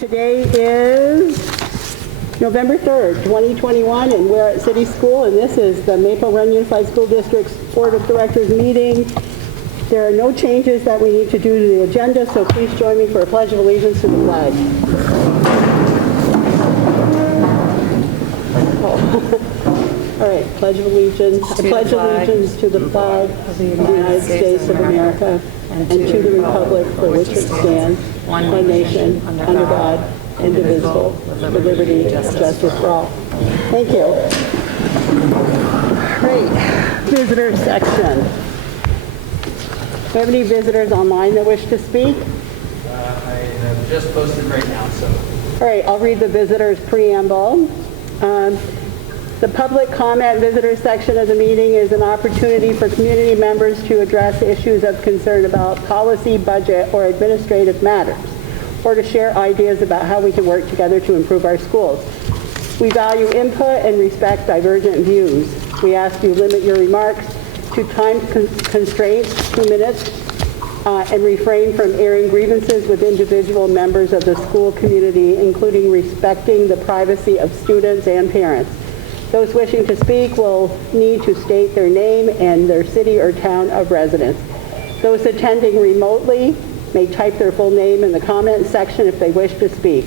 Today is November 3rd, 2021, and we're at City School, and this is the Maple Run Unified School District's Board of Directors meeting. There are no changes that we need to do to the agenda, so please join me for a Pledge of Allegiance to the flag. All right, Pledge of Allegiance. I pledge allegiance to the flag of the United States of America and to the republic for which it stands, one nation, under God, indivisible, with liberty and justice for all. Thank you. Great. Visitor section. Do we have any visitors online that wish to speak? I have just posted right now, so. All right, I'll read the visitors preamble. The public comment visitor section of the meeting is an opportunity for community members to address issues of concern about policy, budget, or administrative matters, or to share ideas about how we can work together to improve our schools. We value input and respect divergent views. We ask you limit your remarks to time constraints, 2 minutes, and refrain from airing grievances with individual members of the school community, including respecting the privacy of students and parents. Those wishing to speak will need to state their name and their city or town of residence. Those attending remotely may type their full name in the comments section if they wish to speak.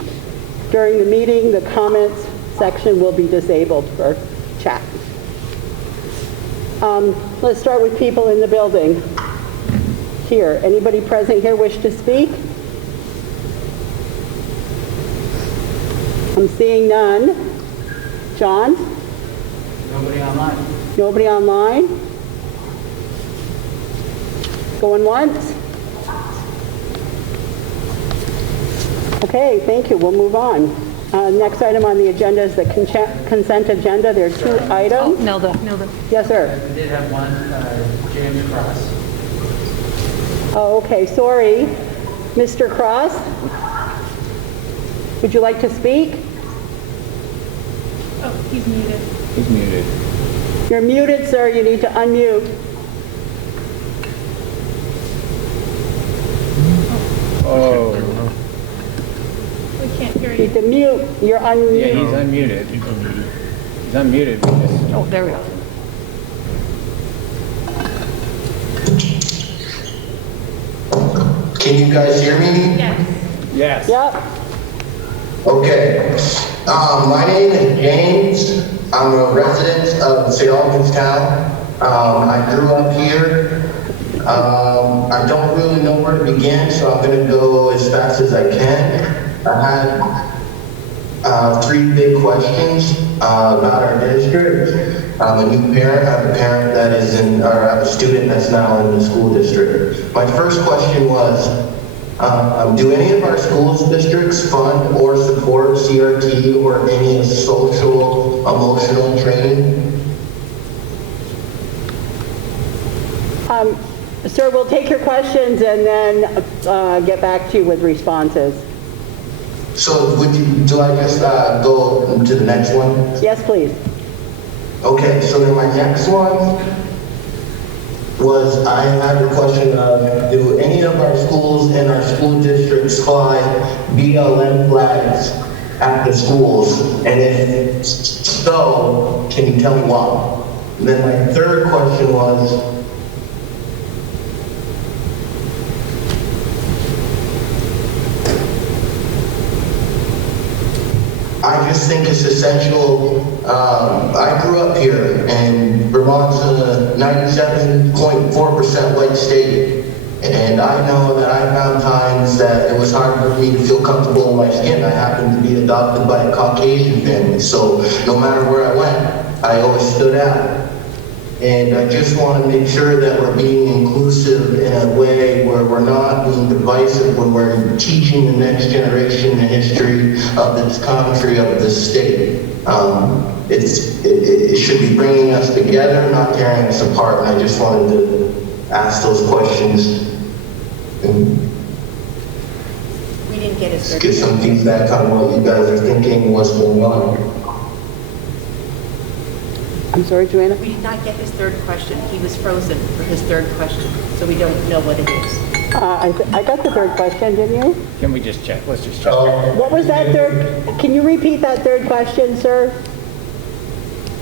During the meeting, the comments section will be disabled for chat. Let's start with people in the building. Here, anybody present here wish to speak? I'm seeing none. John? Nobody online. Nobody online? Going once? Okay, thank you. We'll move on. Next item on the agenda is the consent agenda. There are two items. Nelda. Yes, sir. We did have one, James Cross. Oh, okay, sorry. Mr. Cross? Would you like to speak? Oh, he's muted. He's muted. You're muted, sir. You need to unmute. Oh. We can't hear You you. need to mute. You're Yeah, unmuted. he's unmuted. He's unmuted. Because Oh, there we go. Can you guys hear me? Yes. yes. Yep. Okay. My name is James. I'm a resident of St. Albans Town. I grew up here. I don't really know where to begin, so I'm going to go as fast as I can. I had 3 big questions about our district. I'm a new parent. I have a parent that is I have a student that's now in the school district. My first question was, do any of our schools districts fund or support CRT or any social emotional training? Sir, we'll take your questions and then get back to you with responses. So do I just go to the next one? Yes, please. Okay, so then my next one was, I had a question of, do any of our schools in our school districts fly BLM flags at the schools? And if so, can you tell me why? And then my third question was, I just think it's essential. I grew up here, and Vermont's a 97.4% white state. And I know that I found times that it was hard for me to feel comfortable in my skin. I happened to be adopted by a Caucasian family, so no matter where I went, I always stood out. And I just want to make sure that we're being inclusive in a way where we're not being divisive when we're teaching the next generation the history of this country, of this state. It should be bringing us together, not tearing us apart. And I just wanted to ask those questions and We didn't get his get some feedback on what you guys are thinking, what's going on. I'm sorry, Joanna? We did not get his third question. He was frozen for his third question, so we don't know what it is. I got the third question, didn't you? Can we just check? Let's just check. What was that third? Can you repeat that third question, sir?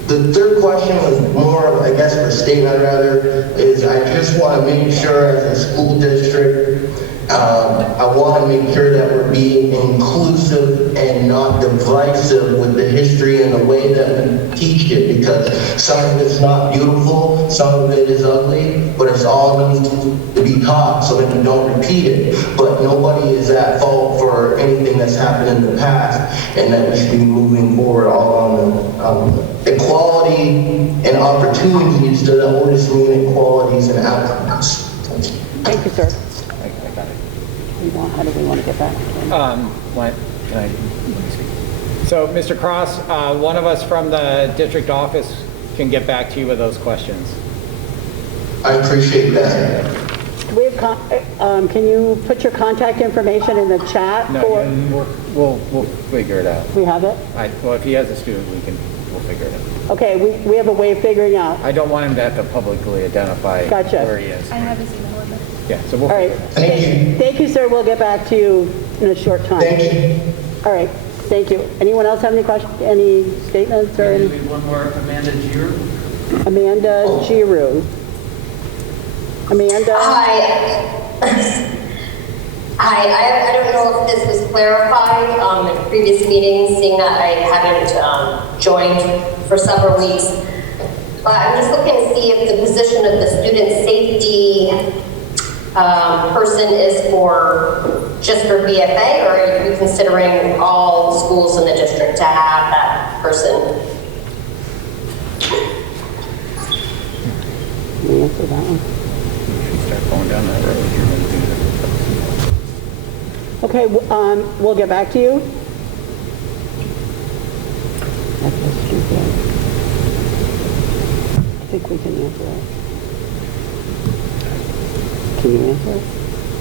The third question was more of, I guess, a statement rather, is I just want to make sure as a school district, I want to make sure that we're being inclusive and not divisive with the history and the way that we teach it, because some of it's not beautiful, some of it is ugly, but it's all needs to be taught so that we don't repeat it. But nobody is at fault for anything that's happened in the past, and that we should be moving forward all on the equality and opportunity instead of always seeing inequalities and outcomes. Thank you, sir. I got it. How do we want to get back to him? What, can I, let me speak. So, Mr. Cross, one of us from the district office can get back to you with those questions. I appreciate that. We have can you put your contact information in the chat? No, we'll figure it out. We have it? Well, if he has a student, we'll figure it out. Okay, we have a way of figuring out. I don't want him to have to publicly identify Gotcha. where he is. I have his email address. Yeah, so we'll All figure right. it out. Thank you. Thank you, sir. We'll get back to you in a short time. Thank you. All right. Thank you. Anyone else have any questions, any statements or And any? we have one more, Amanda Giroux. Amanda Giroux. Amanda? Hi. Hi, I don't know if this was clarified in previous meetings, seeing that I haven't joined for several weeks. But I'm just looking to see if the position of the student safety person is just for BFA, or are you considering all schools in the district to have that person? Can you answer that one? Start going down that road. You're going to do that. Okay, we'll get back to you. That's what she said. I think we can answer it. Can you answer it?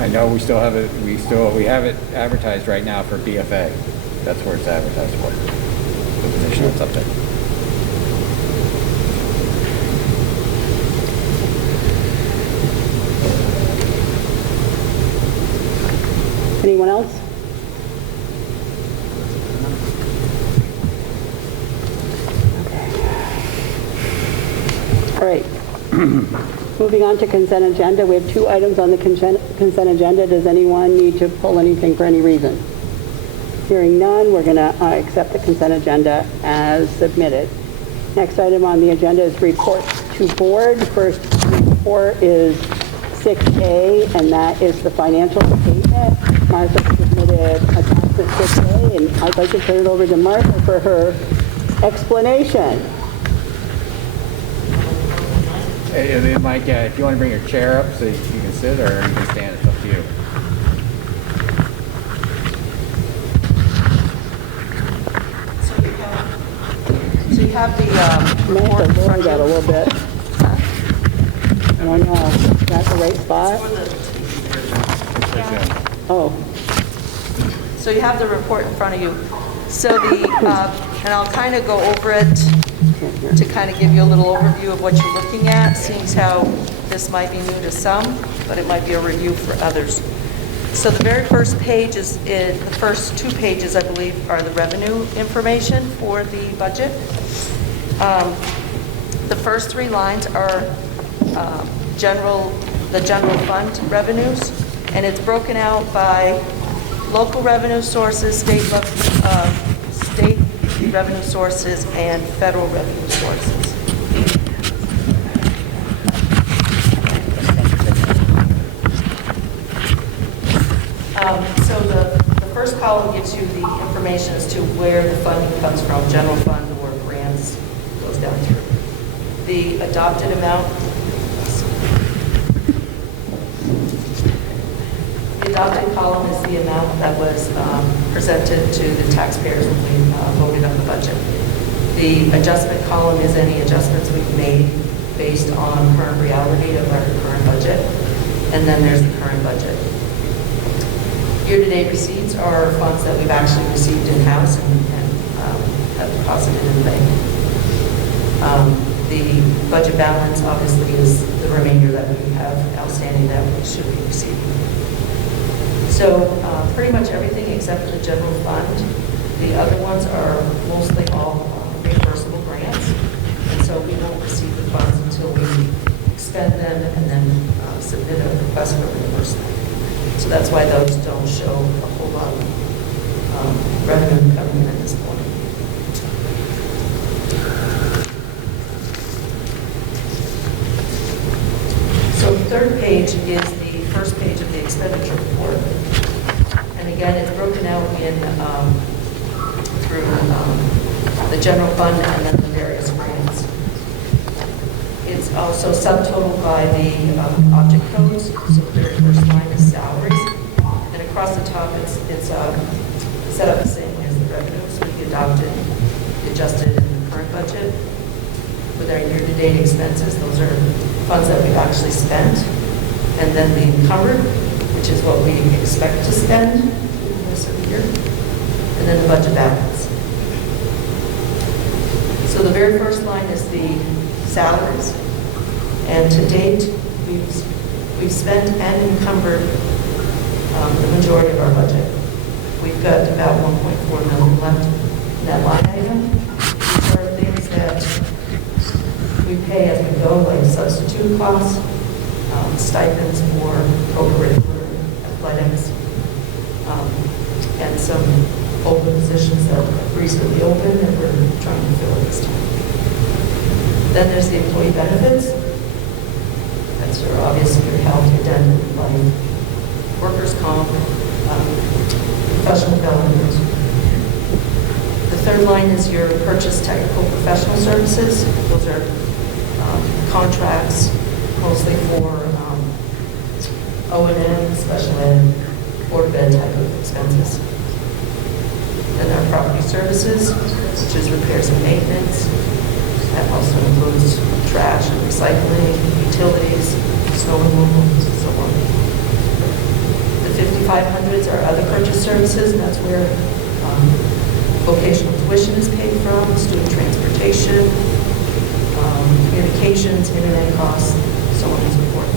I know we still have it, we have it advertised right now for BFA. That's where it's advertised for. The position that's up there. Anyone else? All right. Moving on to consent agenda. We have 2 items on the consent agenda. Does anyone need to pull anything for any reason? Hearing none, we're going to accept the consent agenda as submitted. Next item on the agenda is reports to board. First report is 6A, and that is the financial statement. Martha submitted attachment 6A, and I'd like to turn it over to Martha for her explanation. Hey, Mike, if you want to bring your chair up so you can sit, or you can stand, it's up to you. So you have the report in Martha, lower front that a of you. little bit. I don't know. Is that the right spot? Oh, So you have the report in front of you. So and I'll kind of go over it to kind of give you a little overview of what you're looking at, seeing how this might be new to some, but it might be a review for others. So the very first page the first 2 pages, I believe, are the revenue information for the budget. The first 3 lines are the general fund revenues, and it's broken out by local revenue sources, state revenue sources, and federal revenue sources. So the first column gives you the information as to where the funding comes from, general fund or grants, goes down through. The adopted amount, the adopted column is the amount that was presented to the taxpayers when we voted on the budget. The adjustment column is any adjustments we've made based on current reality of our current budget. And then there's the current budget. Year-to-date receipts are funds that we've actually received in-house and have deposited in the bank. The budget balance obviously is the remainder that we have outstanding that we should be receiving. So pretty much everything except for the general fund. The other ones are mostly all reimbursable grants. And so we won't receive the funds until we expend them and then submit a request for reimbursement. So that's why those don't show a whole lot of revenue coming in at this point. So the third page is the first page of the expenditure report. And again, it's broken out in through the general fund and then the various grants. It's also subtotaled by the object codes. So the very first line is salaries. And across the top, it's set up the same way as the revenues. We adjusted in the current budget. With our year-to-date expenses, those are funds that we've actually spent. And then the encumbered, which is what we expect to spend through the rest of the year. And then the budget balance. So the very first line is the salaries. And to date, we've spent and encumbered the majority of our budget. We've got about 1.4 million left in that line item. These are things that we pay as we go, like substitute costs, stipends for co-curricular athletics, and some open positions that have recently opened that we're trying to fill at this time. Then there's the employee benefits. That's your obviously your health, your dental, life, workers' comp, professional development. The third line is your purchase technical professional services. Those are contracts mostly for O&M, special ed, board of ed type of expenses. Then our property services, which is repairs and maintenance. That also includes trash and recycling, utilities, snow removal, and so on. The 5500s are other purchase services, and that's where vocational tuition is paid from, student transportation, communications, internet costs, so on and so forth.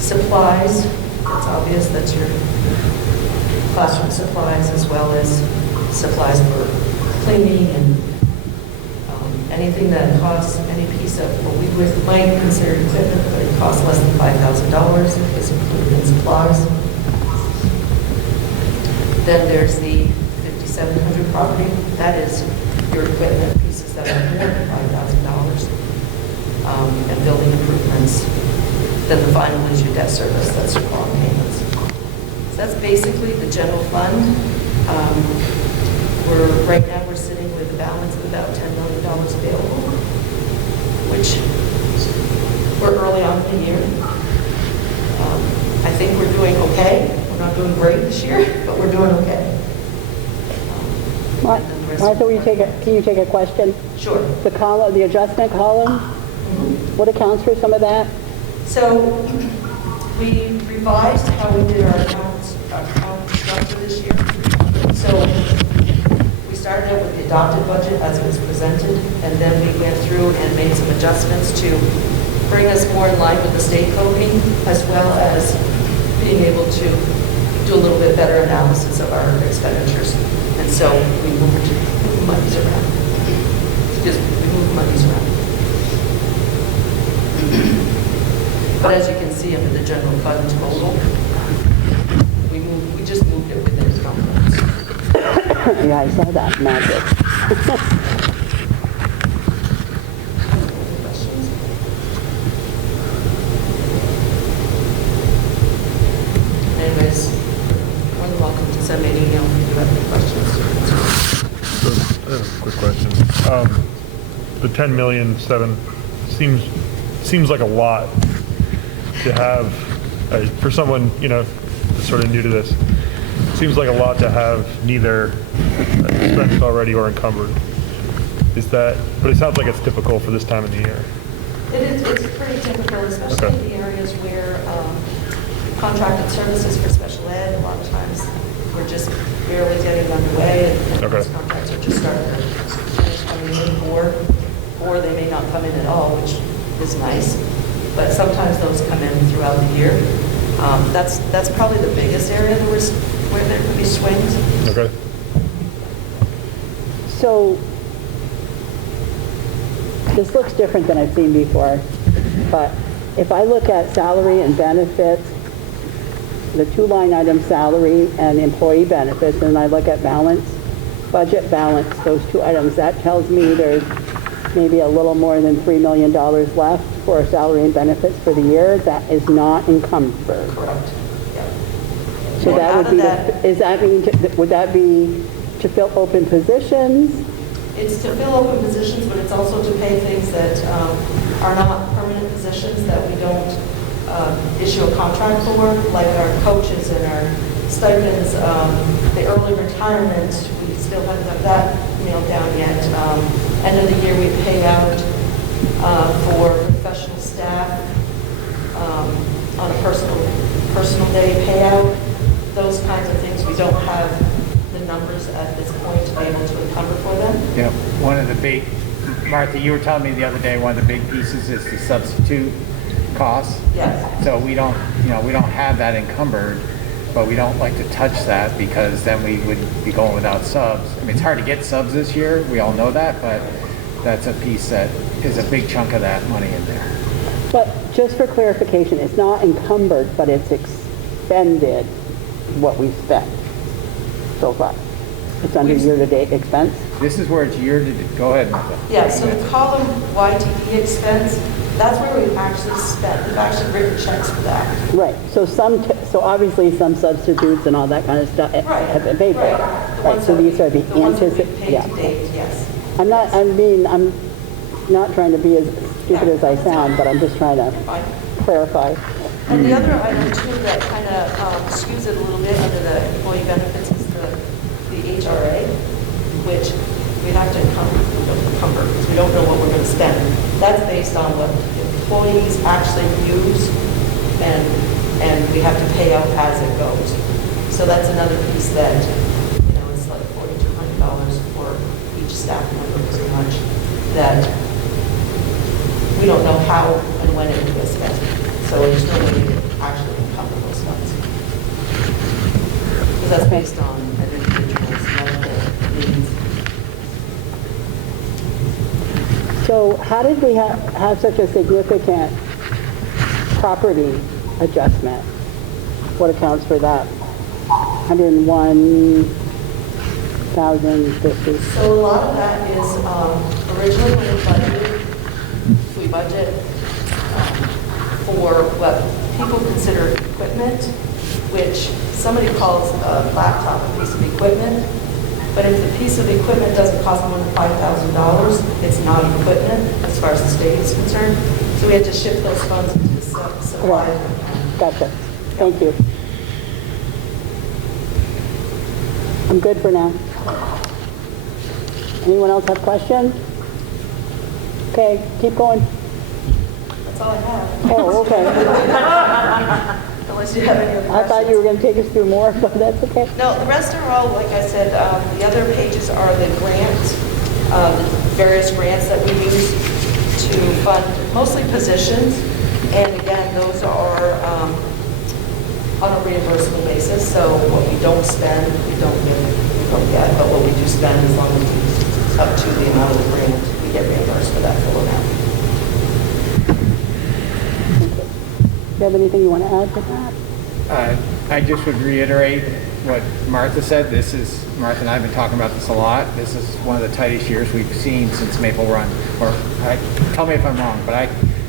Supplies, that's obvious, that's your classroom supplies as well as supplies for cleaning and anything that costs any piece of what we might consider equipment, but it costs less than $5,000 is included in supplies. Then there's the 5700 property. That is your equipment pieces that are more than $5,000 and building improvements. Then the final is your debt service. That's your bond payments. So that's basically the general fund. Right now we're sitting with a balance of about $10 million available, which we're early on in the year. I think we're doing okay. We're not doing great this year, but we're doing okay. Martha, can you take a question? Sure. The adjustment column, what accounts for some of that? So we revised how we did our account structure this year. So we started out with the adopted budget as it was presented, and then we went through and made some adjustments to bring us more in line with the state coding, as well as being able to do a little bit better analysis of our expenditures. And so we moved monies around. We moved monies around. But as you can see under the general fund total, we just moved it within envelopes. Yeah, I saw that magic. Anyways, more than welcome to send me an email if you have any questions. So, I have a quick question. The 10,000,007 seems like a lot to have for someone sort of new to this. Seems like a lot to have neither spent already or encumbered. But it sounds like it's typical for this time of the year. It's pretty typical, especially in the areas where contracted services for special ed, a lot of times we're just barely getting underway, and those contracts are just starting to finish coming in, or they may not come in at all, which is nice. But sometimes those come in throughout the year. That's probably the biggest area where there could be swings. Okay. So this looks different than I've seen before, but if I look at salary and benefits, the two line items, salary and employee benefits, and I look at balance, budget balance, those two items, that tells me there's maybe a little more than $3 million left for salary and benefits for the year. That is not encumbered. Correct. Yeah. So And that out would of be, that- would that be to fill open positions? It's to fill open positions, but it's also to pay things that are not permanent positions that we don't issue a contract for, like our coaches and our stipends, the early retirement, we still haven't got that nailed down yet. End of the year, we pay out for professional staff on a personal day payout, those kinds of things. We don't have the numbers at this point to be able to encumber for them. Yeah, one of the big, Martha, you were telling me the other day, one of the big pieces is the substitute costs. Yes. So we don't have that encumbered, but we don't like to touch that because then we would be going without subs. I mean, it's hard to get subs this year, we all know that, but that's a piece that is a big chunk of that money in there. But just for clarification, it's not encumbered, but it's expended, what we've spent so far. It's under year-to-date expense? This is where it's go ahead, Martha. Yeah, so the column YTE expense, that's where we've actually spent, we've actually written checks for that. Right, so so obviously some substitutes and all that kind of stuff Right. have been paid for. Right. Right, so these are the The ones that we've anticipated, paid yeah. to date, yes. I'm not trying to be as stupid as I sound, but I'm just trying to Fine. clarify. And the other item too that kind of skews it a little bit under the employee benefits is the HRA, which we have to encumber because we don't know what we're going to spend. That's based on what employees actually use, and we have to pay out as it goes. So that's another piece that, it's like $4,200 for each staff member pretty much, that we don't know how and when it will be spent. So there's no way to actually encumber those funds. Because that's based on an individual's medical needs. So how did we have such a significant property adjustment? What accounts for that? 101,050. So a lot of that is originally when we budget for what people consider equipment, which somebody calls a laptop a piece of equipment. But if the piece of equipment doesn't cost more than $5,000, it's not equipment as far as the state is concerned. So we had to shift those funds into the supply. Right. Gotcha. Thank you. I'm good for now. Anyone else have questions? Okay, keep going. That's all I have. Oh, okay. Unless you have any other I questions. thought you were going to take us through more, but that's okay. No, the rest are all, like I said, the other pages are the grants, various grants that we use to fund mostly positions. And again, those are on a reimbursable basis. So what we don't spend, we don't get. But what we do spend, as long as it's up to the amount of the grant, we get reimbursed for that full amount. Do you have anything you want to add to that? I just would reiterate what Martha said. Martha and I have been talking about this a lot. This is one of the tightest years we've seen since Maple Run. Tell me if I'm wrong, but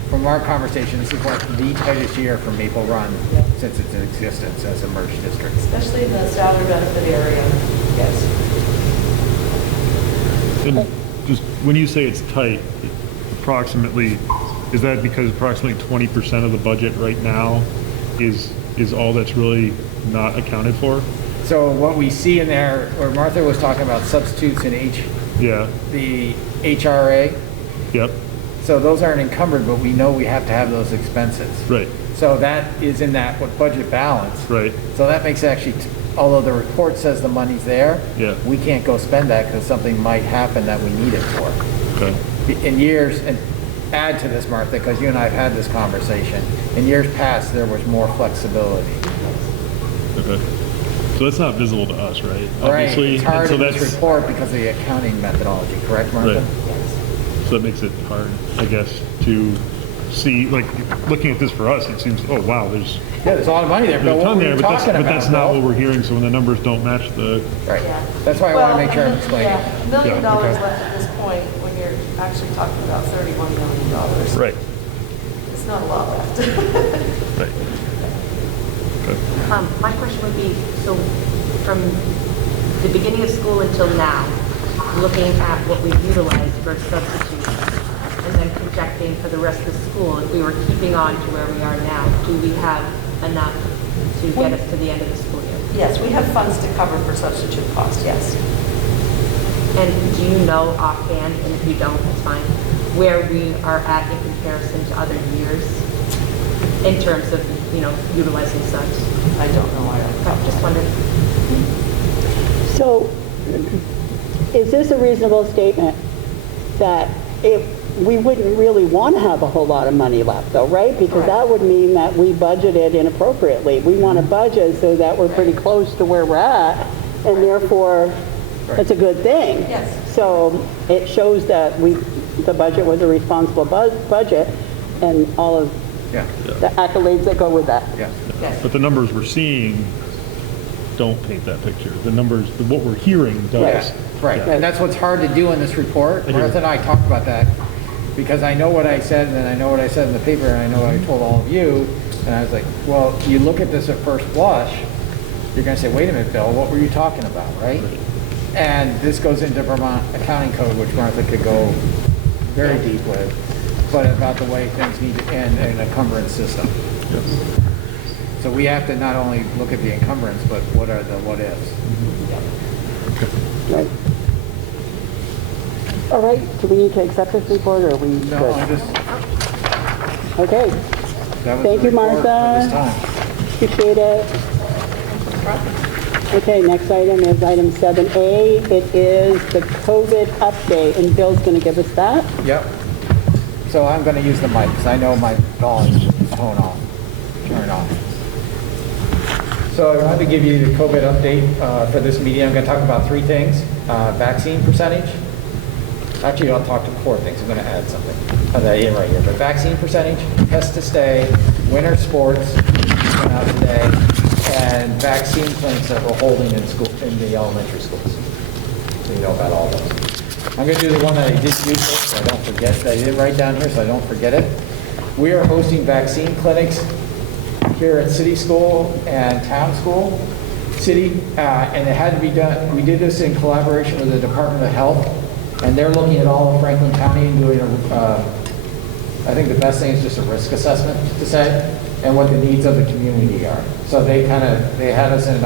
from our conversation, this is one of the tightest year for Maple Run since its existence as a merged district. Especially in the salary benefit area, yes. And just when you say it's tight, approximately, is that because approximately 20% of the budget right now is all that's really not accounted for? So what we see in there, where Martha was talking about substitutes in the HRA, Yep. so those aren't encumbered, but we know we have to have those expenses. Right. So that is in that budget balance. Right. So that makes actually, although the report says the money's there, Yeah. we can't go spend that because something might happen that we need it for. Okay. In years, and add to this, Martha, because you and I have had this conversation. In years past, there was more flexibility. Okay. So that's not visible to us, right? Right, Obviously, it's hard and so in this that's report because of the accounting methodology, correct, Martha? right. So that makes it hard, I guess, to see. Like looking at this for us, it seems, oh wow, there's Yeah, there's a lot of money there, there's but a what ton were there, you but that's, talking but about, that's not Bill? what we're hearing. So when the numbers don't match the Right, Yeah. that's why I want to make sure I'm explaining. Yeah, $1 million Yeah, okay. left at this point when you're actually talking about $31 million. right, It's not a lot left. right. Okay. My question would be, so from the beginning of school until now, looking at what we've utilized for substitutes, and then projecting for the rest of the school, if we were keeping on to where we are now, do we have enough to get us to the end of the school year? Yes, we have funds to cover for substitute costs, yes. And do you know offhand, and if you don't, it's fine, where we are at in comparison to other years in terms of, utilizing subs? I don't know. I don't. Just wondering. So, is this a reasonable statement that if we wouldn't really want to have a whole lot of money left though, right? Because that would mean that we budgeted inappropriately. We want to budget so that we're pretty close to where we're at, and therefore, it's a good thing. Yes. So it shows that the budget was a responsible budget, and all of Yeah, the accolades that go with that. yeah. Yes. But the numbers we're seeing don't paint that picture. The numbers, what we're hearing does. Right, Yeah. and that's what's hard to do in this report. I hear Martha and I talked about that, because I know what I said, and then I know what I said in the paper, and I know what I told all of you, and I was like, well, you look at this at first blush, you're gonna say, wait a minute, Bill, what were you talking about, right? And this goes into Vermont accounting code, which Martha could go very deep with, but about the way things need to end in an encumbrance system. Yes. So we have to not only look at the encumbrance, but what are the what-ifs. Right. All right, do we need to accept this report, or are we good? No, I just, Okay, that was Thank the you, report for Martha. this time. appreciate it. Okay, next item is item 7A. It is the COVID update, and Bill's going to give us that. Yep. So I'm going to use the mic, because I know my volume's tone off, turn off. So I wanted to give you the COVID update for this meeting. I'm going to talk about 3 things. Vaccine percentage. Actually, I'll talk to 4 things. I'm going to add something that I didn't right here. But vaccine percentage, test to stay, winter sports, went out today, and vaccine clinics that we're holding in school, in the elementary schools. So you know about all those. I'm going to do the one that I did use first, so I don't forget, that I didn't write down here, so I don't forget it. We are hosting vaccine clinics here at City School and Town School. City, and it had to be done, we did this in collaboration with the Department of Health, and they're looking at all of Franklin County and doing I think the best thing is just a risk assessment to say, and what the needs of the community are. So they had us in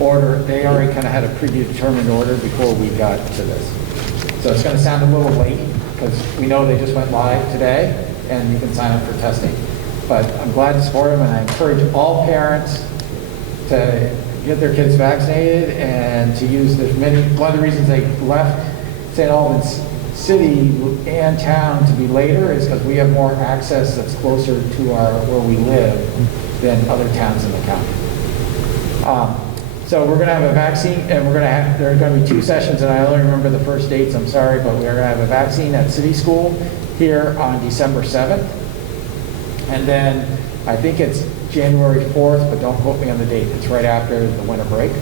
order, they already kind of had a predetermined order before we got to this. So it's going to sound a little late, because we know they just went live today, and you can sign up for testing. But I'm glad to support them, and I encourage all parents to get their kids vaccinated and to use one of the reasons they left St. Albans City and town to be later is because we have more access that's closer to where we live than other towns in the county. So we're going to have a vaccine, and there are going to be 2 sessions, and I only remember the first dates, I'm sorry, but we're going to have a vaccine at City School here on December 7th. And then I think it's January 4th, but don't quote me on the date. It's right after the winter break.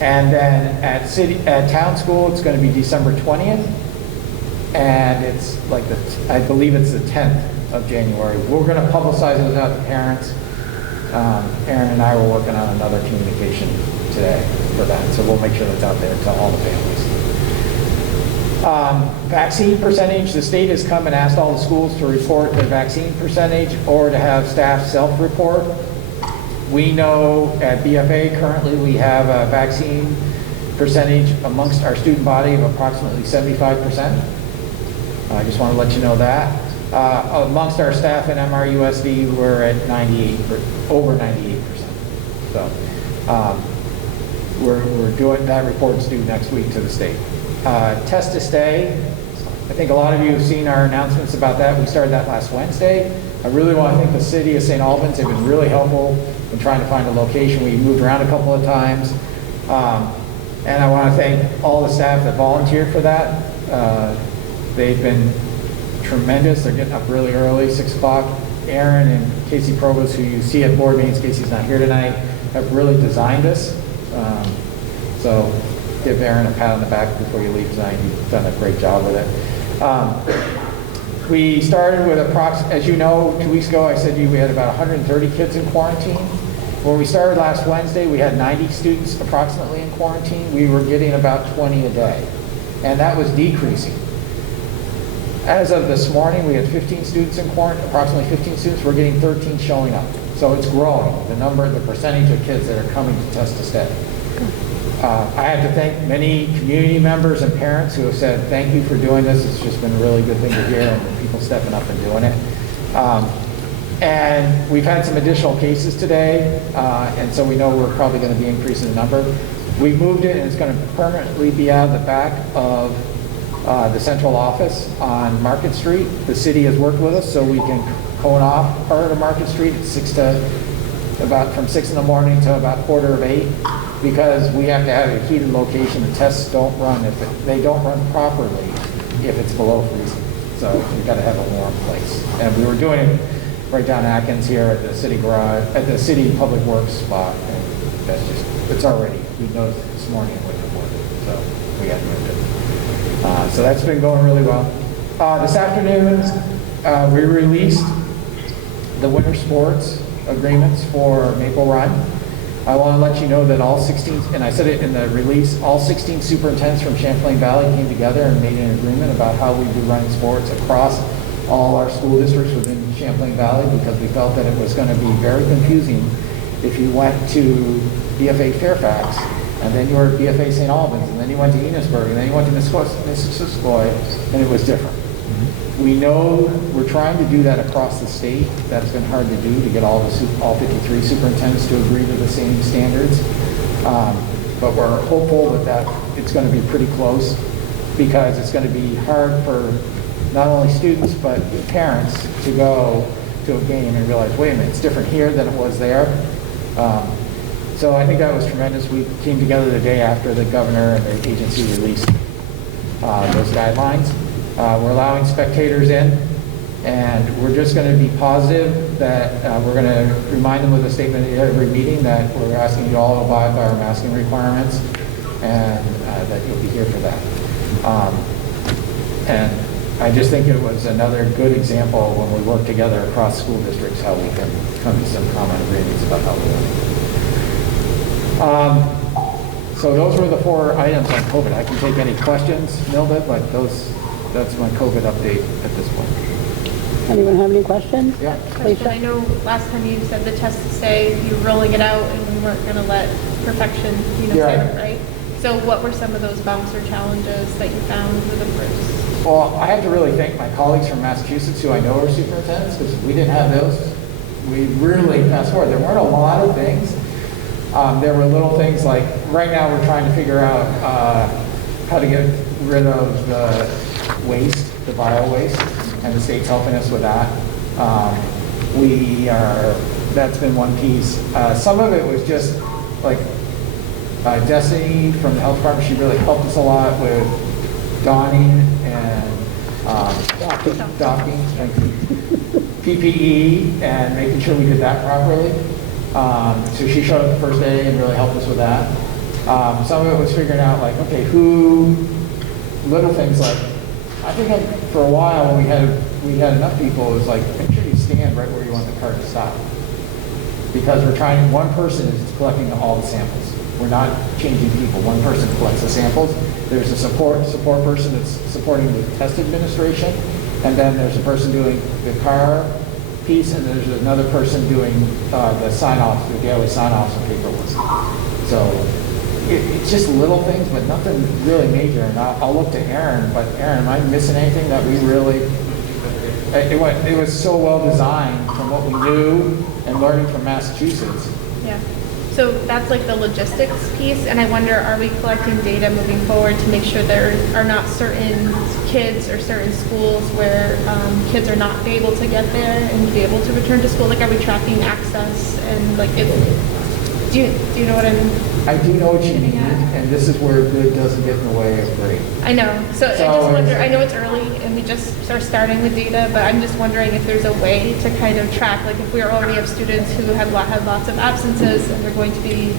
And then at Town School, it's going to be December 20th. And it's like I believe it's the 10th of January. We're going to publicize it out to parents. Aaron and I were working on another communication today for that. So we'll make sure that's out there to all the families. Vaccine percentage, the state has come and asked all the schools to report their vaccine percentage or to have staff self-report. We know at BFA currently we have a vaccine percentage amongst our student body of approximately 75%. I just want to let you know that. Amongst our staff in MRUSD, we're at over 98%. So we're doing that. Report's due next week to the state. Test to stay, I think a lot of you have seen our announcements about that. We started that last Wednesday. I really want to thank the city of St. Albans. They've been really helpful in trying to find a location. We moved around a couple of times. And I want to thank all the staff that volunteered for that. They've been tremendous. They're getting up really early, 6 o'clock. Aaron and Casey Provost, who you see at board meetings, Casey's not here tonight, have really designed this. So give Aaron a pat on the back before you leave tonight. You've done a great job with it. We started with as you know, 2 weeks ago I said to you we had about 130 kids in quarantine. When we started last Wednesday, we had 90 students approximately in quarantine. We were getting about 20 a day, and that was decreasing. As of this morning, we had 15 students in quarantine, approximately 15 students. We're getting 13 showing up. So it's growing, the percentage of kids that are coming to test to stay. I have to thank many community members and parents who have said, thank you for doing this. It's just been a really good thing to hear, and people stepping up and doing it. And we've had some additional cases today, and so we know we're probably going to be increasing the number. We've moved it, and it's going to permanently be out of the back of the central office on Market Street. The city has worked with us so we can cone off part of Market Street from 6 in the morning to about 7:45, because we have to have a heated location. The tests don't run they don't run properly if it's below freezing. So we've got to have a warm place. And we were doing it right down Atkins here at the city garage, at the city public works spot. And that's it's already, we noticed it this morning when it worked. So we had moved it. So that's been going really well. This afternoon, we released the winter sports agreements for Maple Run. I want to let you know that all 16, and I said it in the release, all 16 superintendents from Champlain Valley came together and made an agreement about how we'd be running sports across all our school districts within Champlain Valley, because we felt that it was going to be very confusing if you went to BFA Fairfax, and then you were at BFA St. Albans, and then you went to Enosburg, and then you went to Missisquoi, and it was different. We know we're trying to do that across the state. That's been hard to do, to get all 53 superintendents to agree to the same standards. But we're hopeful that it's going to be pretty close, because it's going to be hard for not only students but parents to go to a game and realize, wait a minute, it's different here than it was there. So I think that was tremendous. We came together the day after the governor and the agency released those guidelines. We're allowing spectators in, and we're just going to be positive that we're going to remind them with a statement at every meeting that we're asking you all to abide by our masking requirements, and that you'll be here for that. And I just think it was another good example when we work together across school districts how we can come to some common agreements about how we want. So those were the 4 items on COVID. I can take any questions, Milda, but that's my COVID update at this point. Anyone have any questions? Yeah. Question, I know last time you said the test to stay, you were rolling it out and we weren't going to let perfection, Yeah. stay, right? So what were some of those bumps or challenges that you found with the first? Well, I have to really thank my colleagues from Massachusetts who I know are superintendents, because we didn't have those. We really fast forward. There weren't a lot of things. There were little things like, right now we're trying to figure out how to get rid of the waste, the bio waste, and the state's helping us with that. That's been one piece. Some of it was just like Destiny from the health department. She really helped us a lot with donning and docking, PPE, and making sure we did that properly. So she showed up the first day and really helped us with that. Some of it was figuring out, like, okay, little things like, I think for a while when we had enough people, it was like, make sure you stand right where you want the cart to stop. Because one person is collecting all the samples. We're not changing people. One person collects the samples. There's a support person that's supporting the test administration, and then there's a person doing the car piece, and there's another person doing the sign-offs, the daily sign-offs and paperwork. So it's just little things, but nothing really major. And I'll look to Aaron, but Aaron, am I missing anything that we really, it was so well designed from what we knew and learning from Massachusetts. Yeah. So that's like the logistics piece, and I wonder, are we collecting data moving forward to make sure there are not certain kids or certain schools where kids are not able to get there and be able to return to school? Like, are we tracking access and like, if, do you know what I mean? I do know what you mean, and this is where good doesn't get in the way of great. I know. So I So just wonder, it's- I know it's early and we just are starting with data, but I'm just wondering if there's a way to kind of track, like if we already have students who have had lots of absences and they're going to be,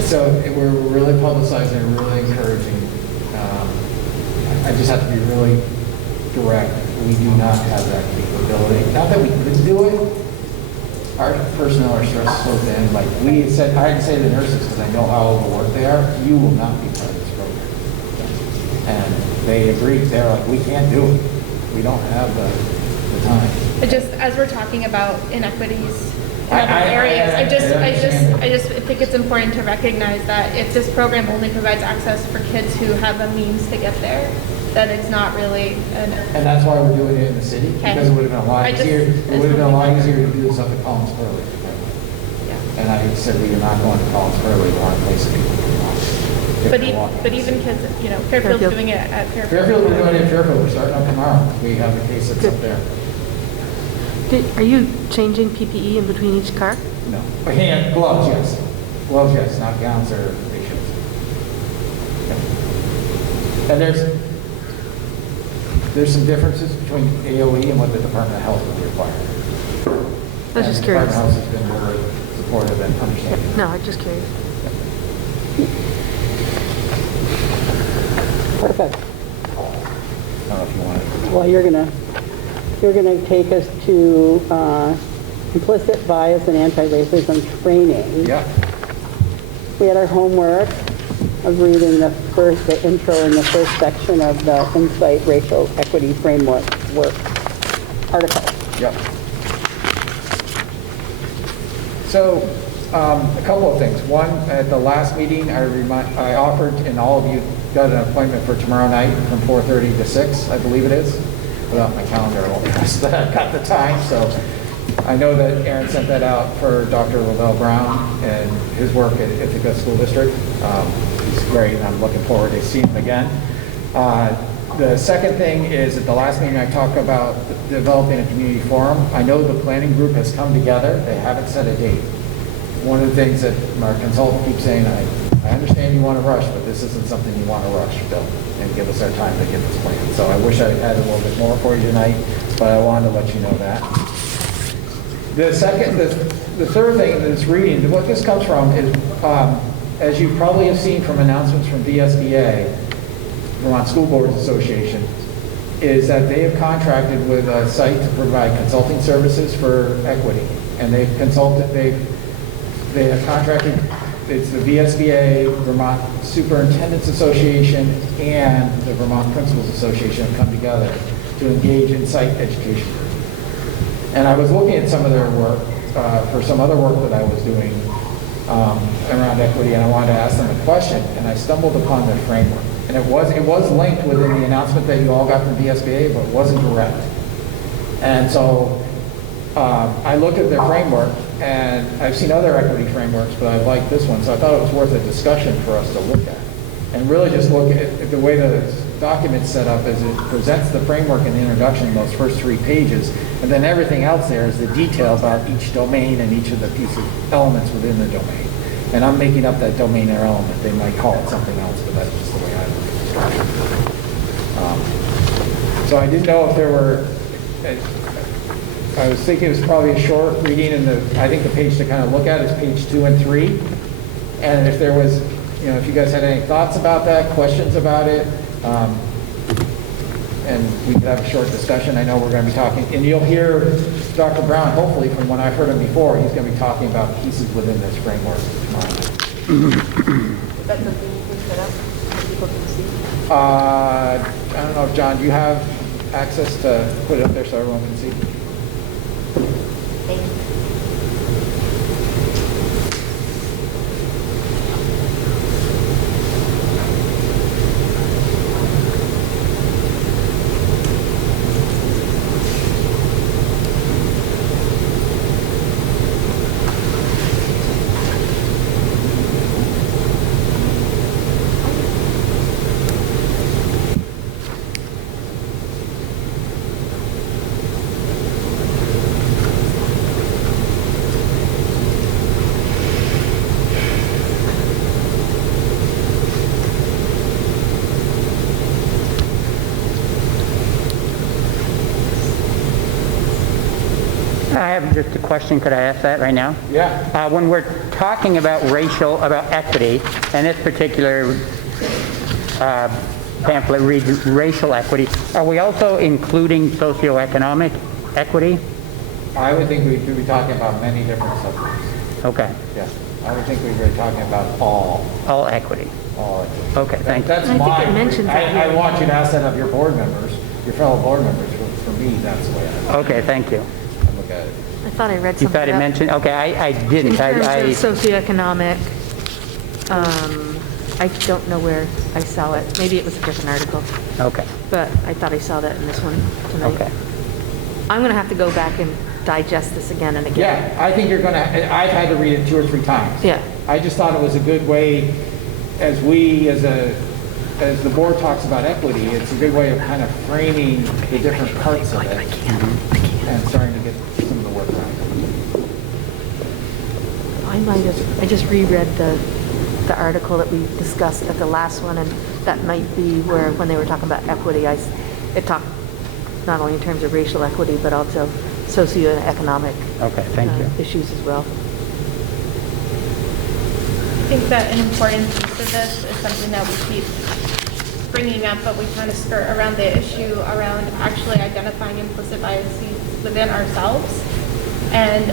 So we're really publicizing and really encouraging. I just have to be really direct. We do not have that capability. Not that we couldn't do it. Our personnel are stressed so thin. Like we said, I had to say to the nurses because I know how overworked they are. You will not be part of this program. And they agreed. They're like, we can't do it. We don't have the time. it just, as we're talking about inequities in I- other I- areas, I understand. I just think it's important to recognize that if this program only provides access for kids who have a means to get there, then it's not really an, And that's why we're doing it in the city, Okay. because it would have been a lot I just- easier. It it's would have been a lot moving. easier to do this up at Collins Early. yeah. And I said, we are not going to Collins Early, we're on a place that people can walk. But even kids, you know, Fairfield's doing it at Fairfield. Fairfield, we're doing it in Fairfield, we're starting up tomorrow. We have a case that's up there. Are you changing PPE in between each car? No, but hand, gloves, yes. Gloves, yes, not gowns or facials. Yeah. And there's some differences between AOE and what the Department of Health would require. I was just curious. The Department of Health has been really supportive and understanding. No, I'm just curious. Perfect. I don't know if you want to. Well, you're gonna take us to implicit bias and anti-racism training. Yeah. We had our homework of reading the intro in the first section of the Insight Racial Equity Framework article. Yep. So, a couple of things. One, at the last meeting, I offered, and all of you got an appointment for tomorrow night from 4:30 to 6, I believe it is. Without my calendar, I won't press that. I've got the time, so I know that Aaron sent that out for Dr. Lavelle Brown and his work at Ithaca School District. He's great, and I'm looking forward to seeing him again. The second thing is, at the last meeting, I talked about developing a community forum. I know the planning group has come together. They haven't set a date. One of the things that our consultant keeps saying, I understand you want to rush, but this isn't something you want to rush, Bill, and give us our time to get this plan. So I wish I had a little bit more for you tonight, but I wanted to let you know that. The third thing in this reading, what this comes from is, as you probably have seen from announcements from VSBA, Vermont School Boards Association, is that they have contracted with a site to provide consulting services for equity. And they have contracted, it's the VSBA, Vermont Superintendents Association, and the Vermont Principals Association have come together to engage in site education. And I was looking at some of their work, for some other work that I was doing around equity, and I wanted to ask them a question, and I stumbled upon their framework. And it was linked within the announcement that you all got from VSBA, but it wasn't direct. And so I looked at their framework, and I've seen other equity frameworks, but I like this one, so I thought it was worth a discussion for us to look at. And really just look at the way the document's set up is it presents the framework in the introduction, those first 3 pages, and then everything else there is the detail about each domain and each of the pieces, elements within the domain. And I'm making up that domain or element. They might call it something else, but that's just the way I look at the structure. So I didn't know if there were, I was thinking it was probably a short reading, and I think the page to kind of look at is page 2 and 3. And if there was, if you guys had any thoughts about that, questions about it, and we could have a short discussion. I know we're going to be talking, and you'll hear Dr. Brown, hopefully from when I've heard him before, he's going to be talking about pieces within this framework tomorrow. Is that something you can set up so people can see? I don't know, John, do you have access to put it up there so everyone can see? Thank you. I have just a question. Could I ask that right now? Yeah. When we're talking about about equity, and this particular pamphlet reads racial equity, are we also including socioeconomic equity? I would think we'd be talking about many different subjects. Okay. Yeah. I would think we'd be talking about all equity. All equity. Okay, thank you. That's I think my, it mentions that I here. want you to ask that of your board members, your fellow board members. For me, that's the way I Okay, thank you. look at it. I thought I read You something thought it about- mentioned, okay, I In didn't. terms I of socioeconomic, I don't know where I saw it. Maybe it was a different article, Okay, but I thought I saw that in this one tonight. okay. I'm going to have to go back and digest this again and again. Yeah, I think you're gonna, I've had to read it 2 or 3 times. Yeah. I just thought it was a good way, as the board talks about equity, it's a good way of kind of framing the different parts of it and starting to get some of the work around it. I just reread the article that we discussed at the last one, and that might be where, when they were talking about equity, it talked not only in terms of racial equity, but also socioeconomic Okay, thank you. issues as well. I think that an important piece of this is something that we keep bringing up, but we kind of skirt around the issue around actually identifying implicit biases within ourselves. And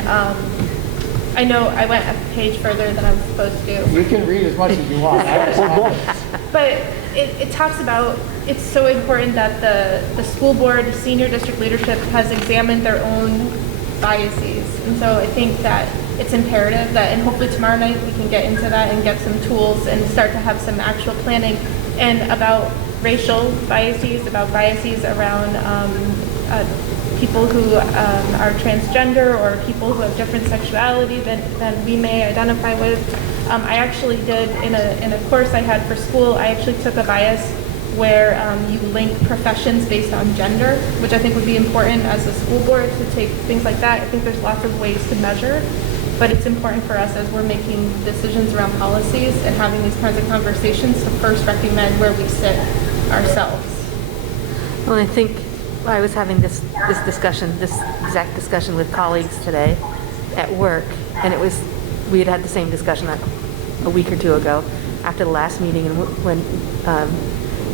I know I went a page further than I was supposed to. You can read as much as you want. I understand. But it talks about, it's so important that the school board, senior district leadership has examined their own biases. And so I think that it's imperative that, and hopefully tomorrow night we can get into that and get some tools and start to have some actual planning and about racial biases, about biases around people who are transgender or people who have different sexuality than we may identify with. I actually did, in a course I had for school, I actually took a bias where you link professions based on gender, which I think would be important as a school board to take things like that. I think there's lots of ways to measure, but it's important for us as we're making decisions around policies and having these kinds of conversations to first recognize where we sit ourselves. Well, I think I was having this discussion, this exact discussion with colleagues today at work, and we had the same discussion a week or two ago after the last meeting, and when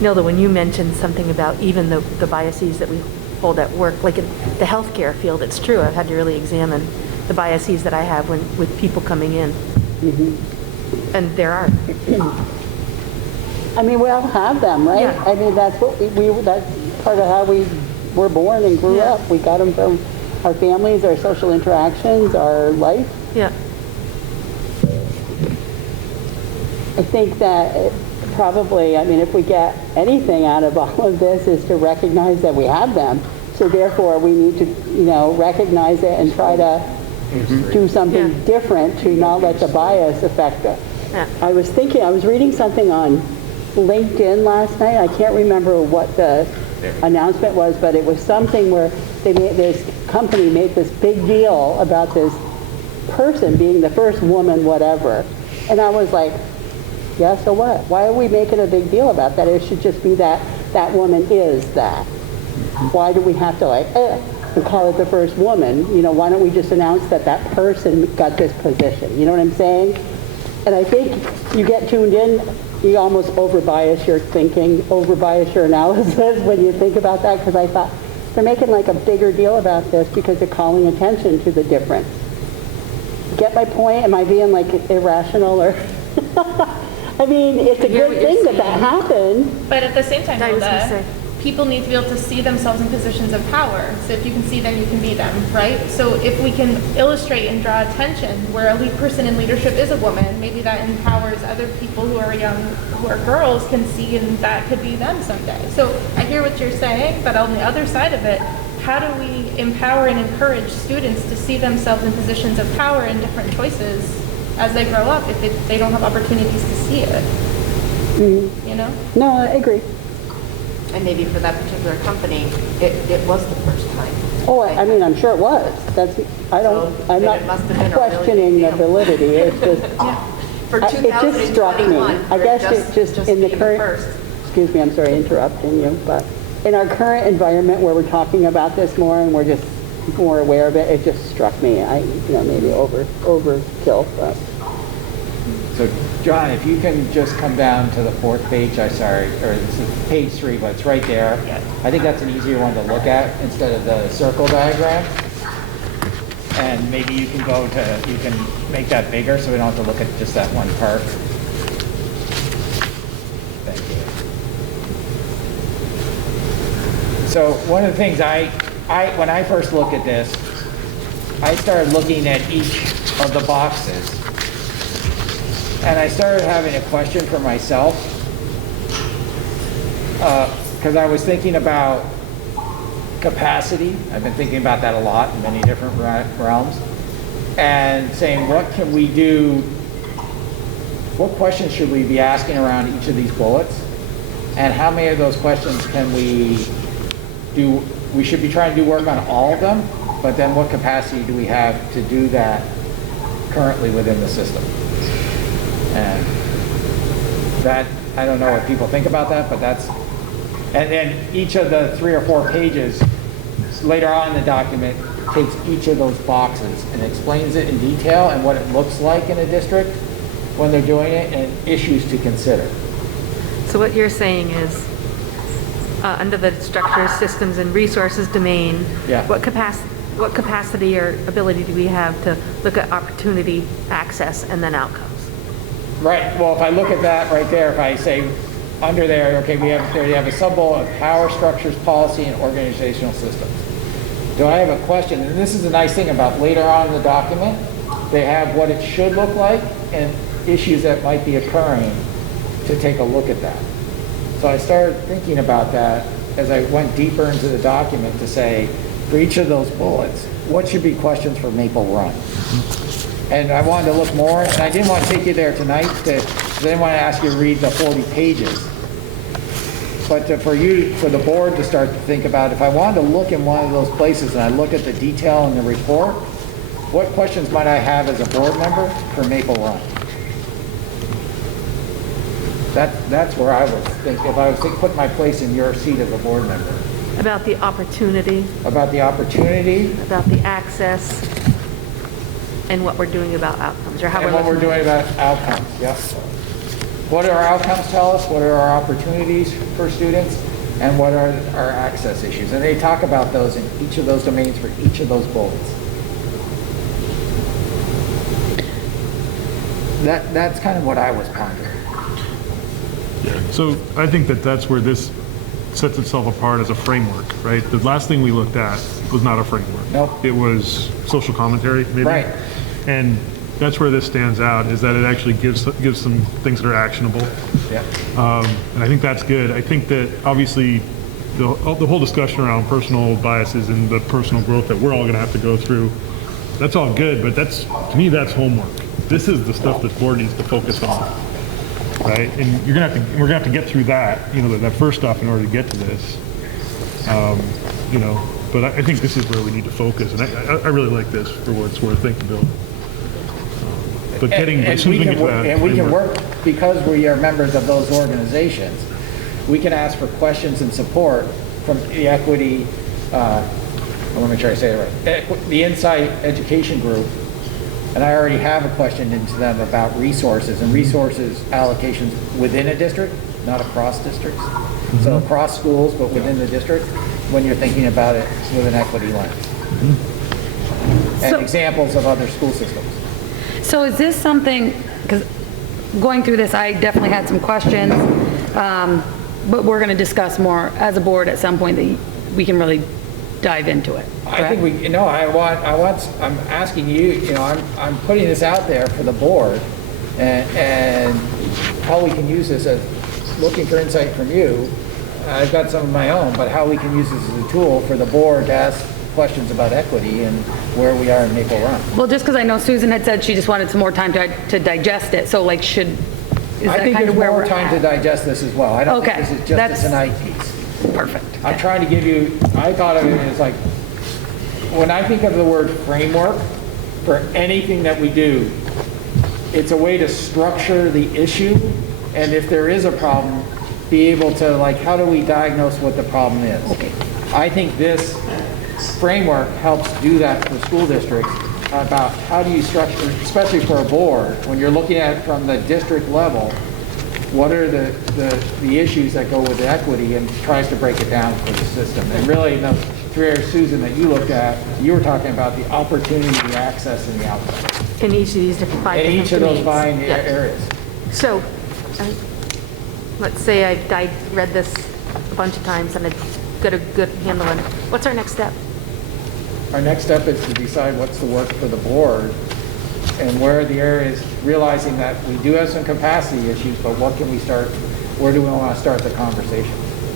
Nilda, when you mentioned something about even the biases that we hold at work, like in the healthcare field, it's true. I've had to really examine the biases that I have with people coming in. Mm-hmm. And there are. I mean, we all have them, right? Yeah. I mean, that's what that's part of how we were born and grew Yeah. up. We got them from our families, our social interactions, our life. Yeah. I think that probably, I mean, if we get anything out of all of this is to recognize that we have them. So therefore, we need to, recognize it and try to do something Yeah. different to not let the bias affect us. Yeah. I was reading something on LinkedIn last night. I can't remember what the announcement was, but it was something where this company made this big deal about this person being the first woman, whatever. And I was like, yeah, so what? Why are we making a big deal about that? It should just be that that woman is that. Why do we have to and call it the first woman? Why don't we just announce that that person got this position? You know what I'm saying? And I think you get tuned in, you almost over-bias your thinking, over-bias your analysis when you think about that, because I thought they're making like a bigger deal about this because they're calling attention to the difference. Get my point? Am I being like irrational or? I mean, it's a good thing that happened. But at the same time, I was gonna Hilda, say. people need to be able to see themselves in positions of power. So if you can see them, you can be them, right? So if we can illustrate and draw attention where a lead person in leadership is a woman, maybe that empowers other people who are young, who are girls, can see, and that could be them someday. So I hear what you're saying, but on the other side of it, how do we empower and encourage students to see themselves in positions of power and different choices as they grow up if they don't have opportunities to see it? Mm-hmm. No, I agree. And maybe for that particular company, it was the first time. Oh, I mean, I'm sure it was. I'm then it must have been not a really questioning big the deal. validity. It's just, For it just struck me. 2021, I guess it just in the being current, first. excuse me, I'm sorry interrupting you, but in our current environment where we're talking about this more and we're just more aware of it. It just struck me. Maybe overkill, but. So, John, if you can just come down to the fourth page, or it's page 3, but it's right there. I think that's an easier one to look at instead of the circle diagram. And maybe you can you can make that bigger so we don't have to look at just that one part. Thank you. So one of the things when I first looked at this, I started looking at each of the boxes. And I started having a question for myself, because I was thinking about capacity. I've been thinking about that a lot in many different realms, and saying, what can we do? What questions should we be asking around each of these bullets? And how many of those questions can we do? We should be trying to do work on all of them, but then what capacity do we have to do that currently within the system? And that, I don't know what people think about that, but and then each of the 3 or 4 pages later on in the document takes each of those boxes and explains it in detail and what it looks like in a district when they're doing it and issues to consider. So what you're saying is, under the structure, systems, and resources domain, Yeah. what capacity or ability do we have to look at opportunity, access, and then outcomes? Right, well, if I look at that right there, if I say under there, okay, we have a sub-bullet of power structures, policy, and organizational systems. Do I have a question? And this is the nice thing about later on in the document, they have what it should look like and issues that might be occurring to take a look at that. So I started thinking about that as I went deeper into the document to say, for each of those bullets, what should be questions for Maple Run? And I wanted to look more, and I didn't want to take you there tonight because I didn't want to ask you to read the 40 pages. But for the board to start to think about, if I wanted to look in one of those places and I look at the detail in the report, what questions might I have as a board member for Maple Run? That's where I was thinking, if I was putting my place in your seat as a board member. About the opportunity. About the opportunity. About the access. And what we're doing about outcomes, or how And what we're doing about outcomes, yeah. What do our outcomes tell us? What are our opportunities for students? And what are our access issues? And they talk about those in each of those domains for each of those bullets. That's kind of what I was pondering. Yeah. So I think that's where this sets itself apart as a framework, right? The last thing we looked at was not a framework. Nope. It was social commentary, maybe. Right. And that's where this stands out, is that it actually gives some things that are actionable. Yeah. And I think that's good. I think that obviously the whole discussion around personal biases and the personal growth that we're all going to have to go through, that's all good, but to me, that's homework. This is the stuff that board needs to focus on, right? And we're gonna have to get through that, that first stuff in order to get to this, But I think this is where we need to focus, and I really like this for what it's worth. Thank you, Bill. But we can work because we are members of those organizations. We can ask for questions and support from the equity. I want to make sure I say it right. The Insight Education Group, and I already have a question into them about resources and resources allocations within a district, not across districts. Mm-hmm. So across schools, but within the district, when you're thinking about it with an equity lens. Mm-hmm. And examples of other school systems. So is this something, because going through this, I definitely had some questions, but we're going to discuss more as a board at some point that we can really dive into it. Correct? I think I'm asking you, I'm putting this out there for the board and how we can use this as looking for insight from you. I've got some of my own, but how we can use this as a tool for the board to ask questions about equity and where we are in Maple Run. Well, just because I know Susan had said she just wanted some more time to digest it, so like is I that think kind there's of where more we're time to at? digest this as well. I don't Okay, think this is just a tonight piece. Perfect. I'm trying to give you, I thought of it as like, when I think of the word framework for anything that we do, it's a way to structure the issue, and if there is a problem, be able to how do we diagnose what the problem is? Okay. I think this framework helps do that for school districts about how do you structure, especially for a board, when you're looking at it from the district level, what are the issues that go with the equity, and tries to break it down for the system. And really, in those 3 areas, Susan, that you looked at, you were talking about the opportunity, the access, and the outcome. In each of these different 5 In different each of those domains. 5 Yeah. areas. So, let's say I read this a bunch of times and I got a good handle on it. What's our next step? Our next step is to decide what's the work for the board and where are the areas, realizing that we do have some capacity issues, but what can we start, where do we want to start the conversation?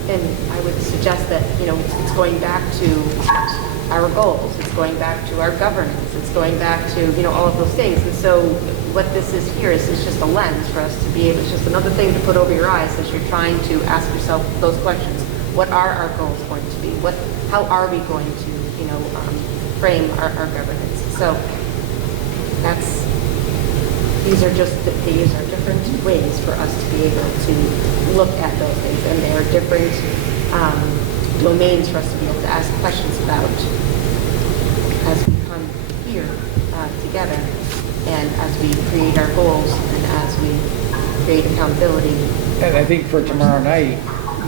And I would suggest that, it's going back to our goals, it's going back to our governance, it's going back to, all of those things. And so what this is here is just a lens for us to be able, it's just another thing to put over your eyes as you're trying to ask yourself those questions. What are our goals going to be? How are we going to, frame our governance? So these are different ways for us to be able to look at those things, and they are different domains for us to be able to ask questions about as we come here together, and as we create our goals, and as we create accountability. And I think for tomorrow night,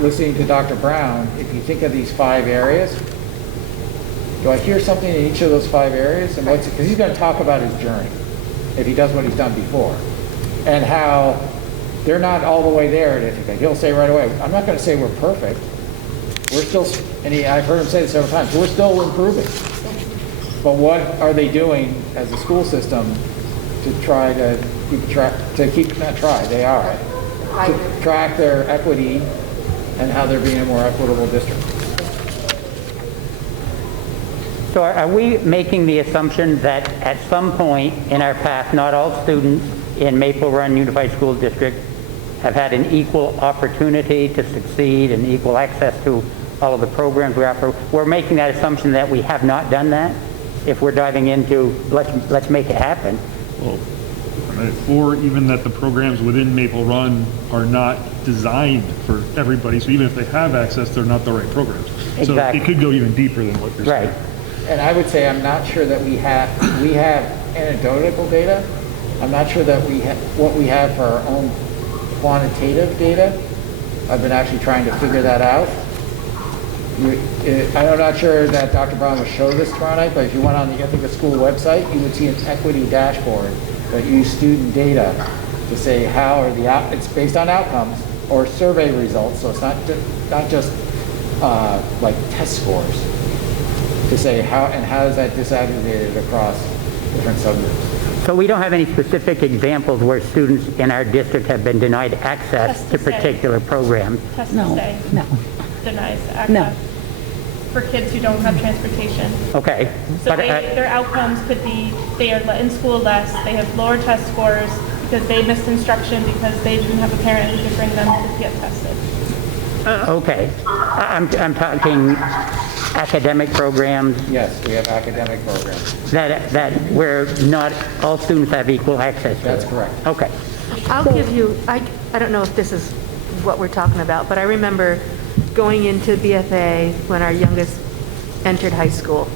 listening to Dr. Brown, if you think of these 5 areas, do I hear something in each of those 5 areas? And because he's going to talk about his journey, if he does what he's done before, and how they're not all the way there. He'll say right away, I'm not going to say we're perfect. We're still, and I've heard him say this several times, we're still improving. But what are they doing as a school system to try to they are, to track their equity and how they're being a more equitable district? So are we making the assumption that at some point in our path, not all students in Maple Run Unified School District have had an equal opportunity to succeed and equal access to all of the programs we offer? We're making that assumption that we have not done that if we're diving into let's make it happen. Well, right. Or even that the programs within Maple Run are not designed for everybody. So even if they have access, they're not the right programs. Exactly. So it could go even deeper than what you're saying. Right. And I would say I'm not sure that we have anecdotal data. I'm not sure that what we have for our own quantitative data. I've been actually trying to figure that out. I'm not sure that Dr. Brown will show this tomorrow night, but if you went on the school website, you would see an equity dashboard that uses student data to say how are it's based on outcomes or survey results, so it's not just like test scores, to say how is that disaggregated across different subgroups. So we don't have any specific examples where students in our district have been denied access to particular programs. Test to No, stay no. denies access. No. For kids who don't have transportation. Okay. So But, their outcomes could be they are in school less, they have lower test scores because they missed instruction because they didn't have a parent who could bring them to get tested. okay. I'm talking academic programs Yes, we have academic programs. that where not all students have equal access to. That's correct. Okay. I'll give you, I don't know if this is what we're talking about, but I remember going into BFA when our youngest entered high school,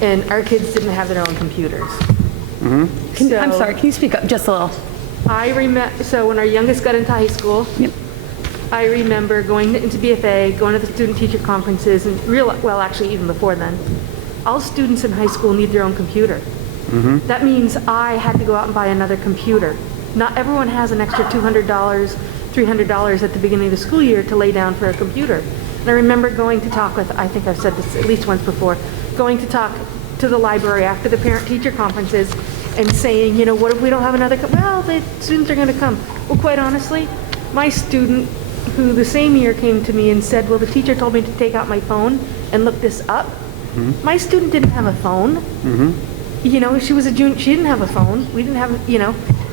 and our kids didn't have their own computers. I'm So- sorry, can you speak up just a little? So when our youngest got into high school, Yep. I remember going into BFA, going to the student-teacher conferences, and well, actually even before then, all students in high school need their own computer. That means I had to go out and buy another computer. Not everyone has an extra $200, $300 at the beginning of the school year to lay down for a computer. And I remember going to talk with, I think I've said this at least once before, going to talk to the library after the parent-teacher conferences and saying, what if we don't have another, well, the students are going to come. Well, quite honestly, my student who the same year came to me and said, well, the teacher told me to take out my phone and look this up. My student didn't have a phone. She was a junior, she didn't have a phone. We didn't have,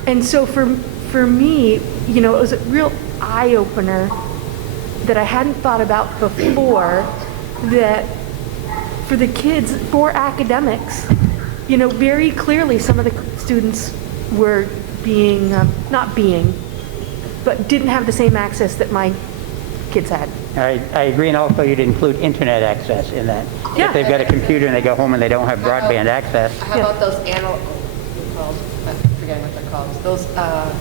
and so for me, it was a real eye-opener that I hadn't thought about before, that for the kids, for academics, very clearly some of the students were but didn't have the same access that my kids had. I agree, and also you'd include internet access in that. Yeah. If they've got a computer and they go home and they don't have broadband access. How about those I'm forgetting what they're called, those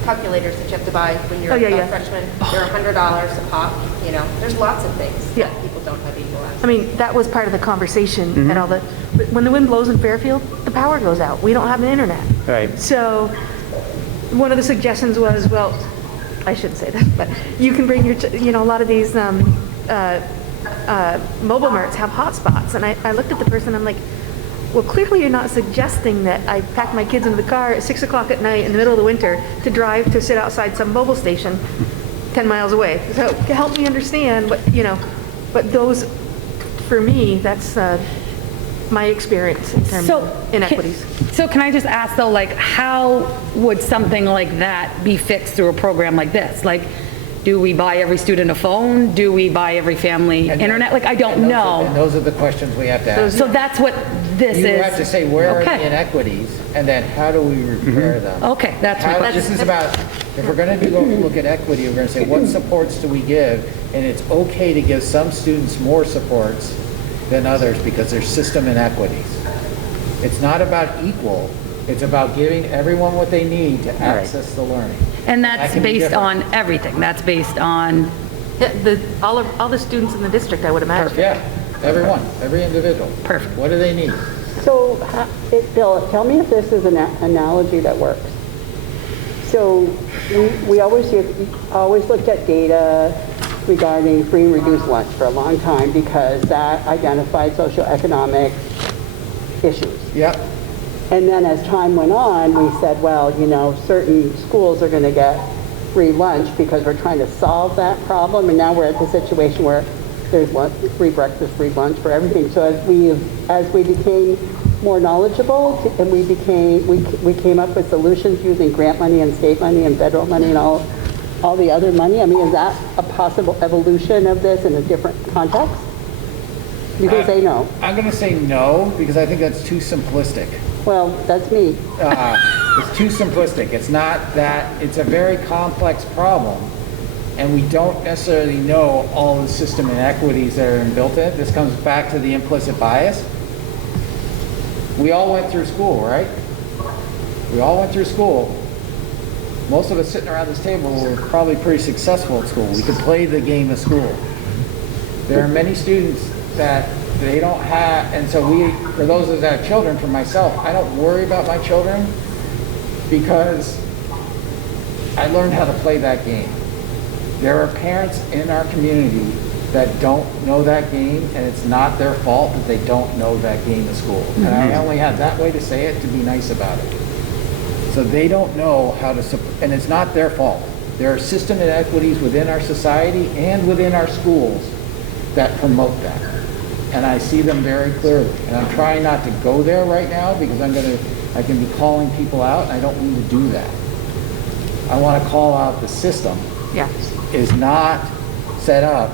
calculators that you have to buy when you're Oh, yeah, a yeah. freshman? They're $100 a pop, you know, there's lots of things Yeah. that people don't have equal access. I mean, that was part of the conversation and all the, but when the wind blows in Fairfield, the power goes out. We don't have an internet. Right. So one of the suggestions was, well, I shouldn't say that, but you can bring your, a lot of these mobile marts have hotspots. And I looked at the person, I'm like, well, clearly you're not suggesting that I pack my kids into the car at 6 o'clock at night in the middle of the winter to drive to sit outside some mobile station 10 miles away. So help me understand what, but those, for me, that's my experience in terms of inequities. So can I just ask though, like, how would something like that be fixed through a program like this? Like, do we buy every student a phone? Do we buy every family internet? Like, I don't know. And those are the questions we have to ask. So that's what this is. You have to say, where are Okay. the inequities, and then how do we repair them? Okay, that's my question. This is about, if we're going to look at equity, we're going to say, what supports do we give? And it's okay to give some students more supports than others because there's system inequities. It's not about equal, it's about giving everyone what they need to access the learning. And That that's can be based different. on everything. That's based on, Yeah, all the students in the district, I would imagine. Yeah, everyone, every individual. Perfect. What do they need? So, Bill, tell me if this is an analogy that works. So, we always looked at data regarding free and reduced lunch for a long time because that identified socioeconomic issues. Yep. And then as time went on, we said, well, certain schools are going to get free lunch because we're trying to solve that problem. And now we're at the situation where there's free breakfast, free lunch for everything. So as we became more knowledgeable and we came up with solutions using grant money and state money and federal money and all the other money. I mean, is that a possible evolution of this in a different context? You can say no. I'm going to say no because I think that's too simplistic. Well, that's me. It's too simplistic. It's not that, it's a very complex problem, and we don't necessarily know all the system inequities that are inbuilt in it. This comes back to the implicit bias. We all went through school, right? We all went through school. Most of us sitting around this table were probably pretty successful at school. We could play the game of school. There are many students that they don't have, and so for those of us that have children, for myself, I don't worry about my children because I learned how to play that game. There are parents in our community that don't know that game, and it's not their fault that they don't know that game of school. And I only have that way to say it to be nice about it. So they don't know how to support, and it's not their fault. There are system inequities within our society and within our schools that promote that. And I see them very clearly. And I'm trying not to go there right now because I can be calling people out, and I don't mean to do that. I want to call out the system Yeah. is not set up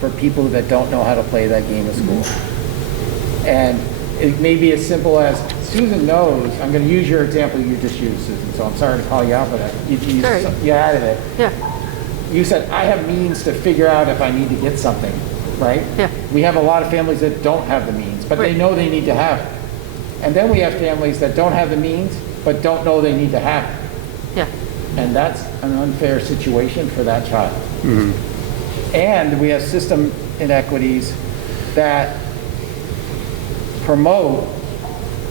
for people that don't know how to play that game of school. And it may be as simple as, Susan knows, I'm going to use your example you just used, Susan, so I'm sorry to call you out for that. You added it. Yeah. You said, I have means to figure out if I need to get something, right? Yeah. We have a lot of families that don't have the means, but they Right. know they need to have it. And then we have families that don't have the means, but don't know they need to have it. Yeah. And that's an unfair situation for that child. And we have system inequities that promote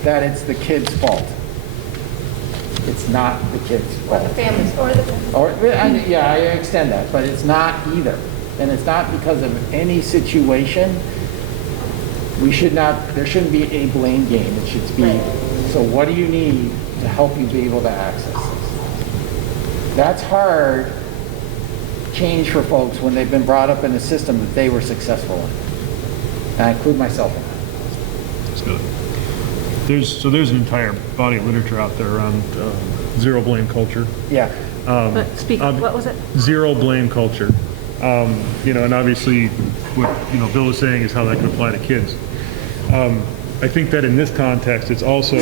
that it's the kid's fault. It's not the kid's fault. Or the families, or the Or, yeah, I extend that, but it's not either. And it's not because of any situation. There shouldn't be a blame game. It should be, so what do you need to help you be able to access this? That's hard change for folks when they've been brought up in a system that they were successful in. And I include myself in that. That's good. There's an entire body of literature out there around zero blame culture. Yeah. But speak, what was it? Zero blame culture. And obviously what Bill was saying is how that could apply to kids. I think that in this context, it's also,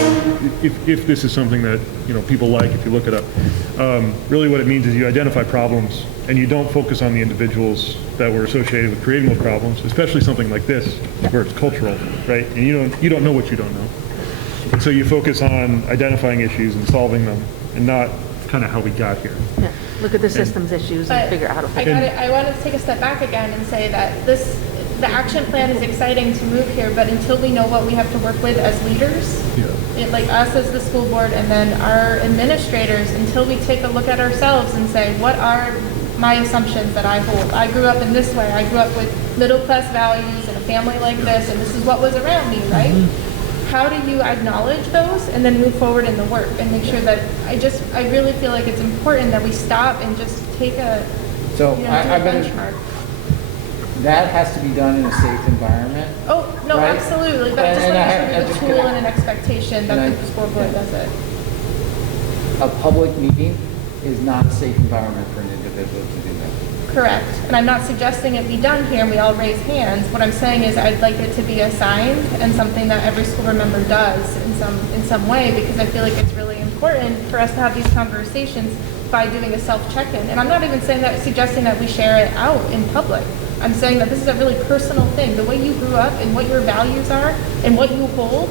if this is something that, people like, if you look it up, really what it means is you identify problems and you don't focus on the individuals that were associated with creating those problems, especially something like this, where it's cultural, right? And you don't know what you don't know. And so you focus on identifying issues and solving them, and not kind of how we got here. Yeah, look at the systems issues and figure out how to fix it. I want to take a step back again and say that the action plan is exciting to move here, but until we know what we have to work with as leaders, like us as the school board and then our administrators, until we take a look at ourselves and say, what are my assumptions that I hold? I grew up in this way. I grew up with middle class values and a family like this, and this is what was around me, right? How do you acknowledge those and then move forward in the work and make sure that I really feel like it's important that we stop and just take a, So do a I've been, benchmark. that has to be done in a safe environment. Oh, no, right? absolutely, but I just And want I to have- make sure there's a tool and an expectation that and the I- school board does it. A public meeting is not a safe environment for an individual to do that. Correct. And I'm not suggesting it be done here and we all raise hands. What I'm saying is I'd like it to be assigned and something that every school board member does in some way, because I feel like it's really important for us to have these conversations by doing a self-check-in. And I'm not even suggesting that we share it out in public. I'm saying that this is a really personal thing. The way you grew up and what your values are and what you hold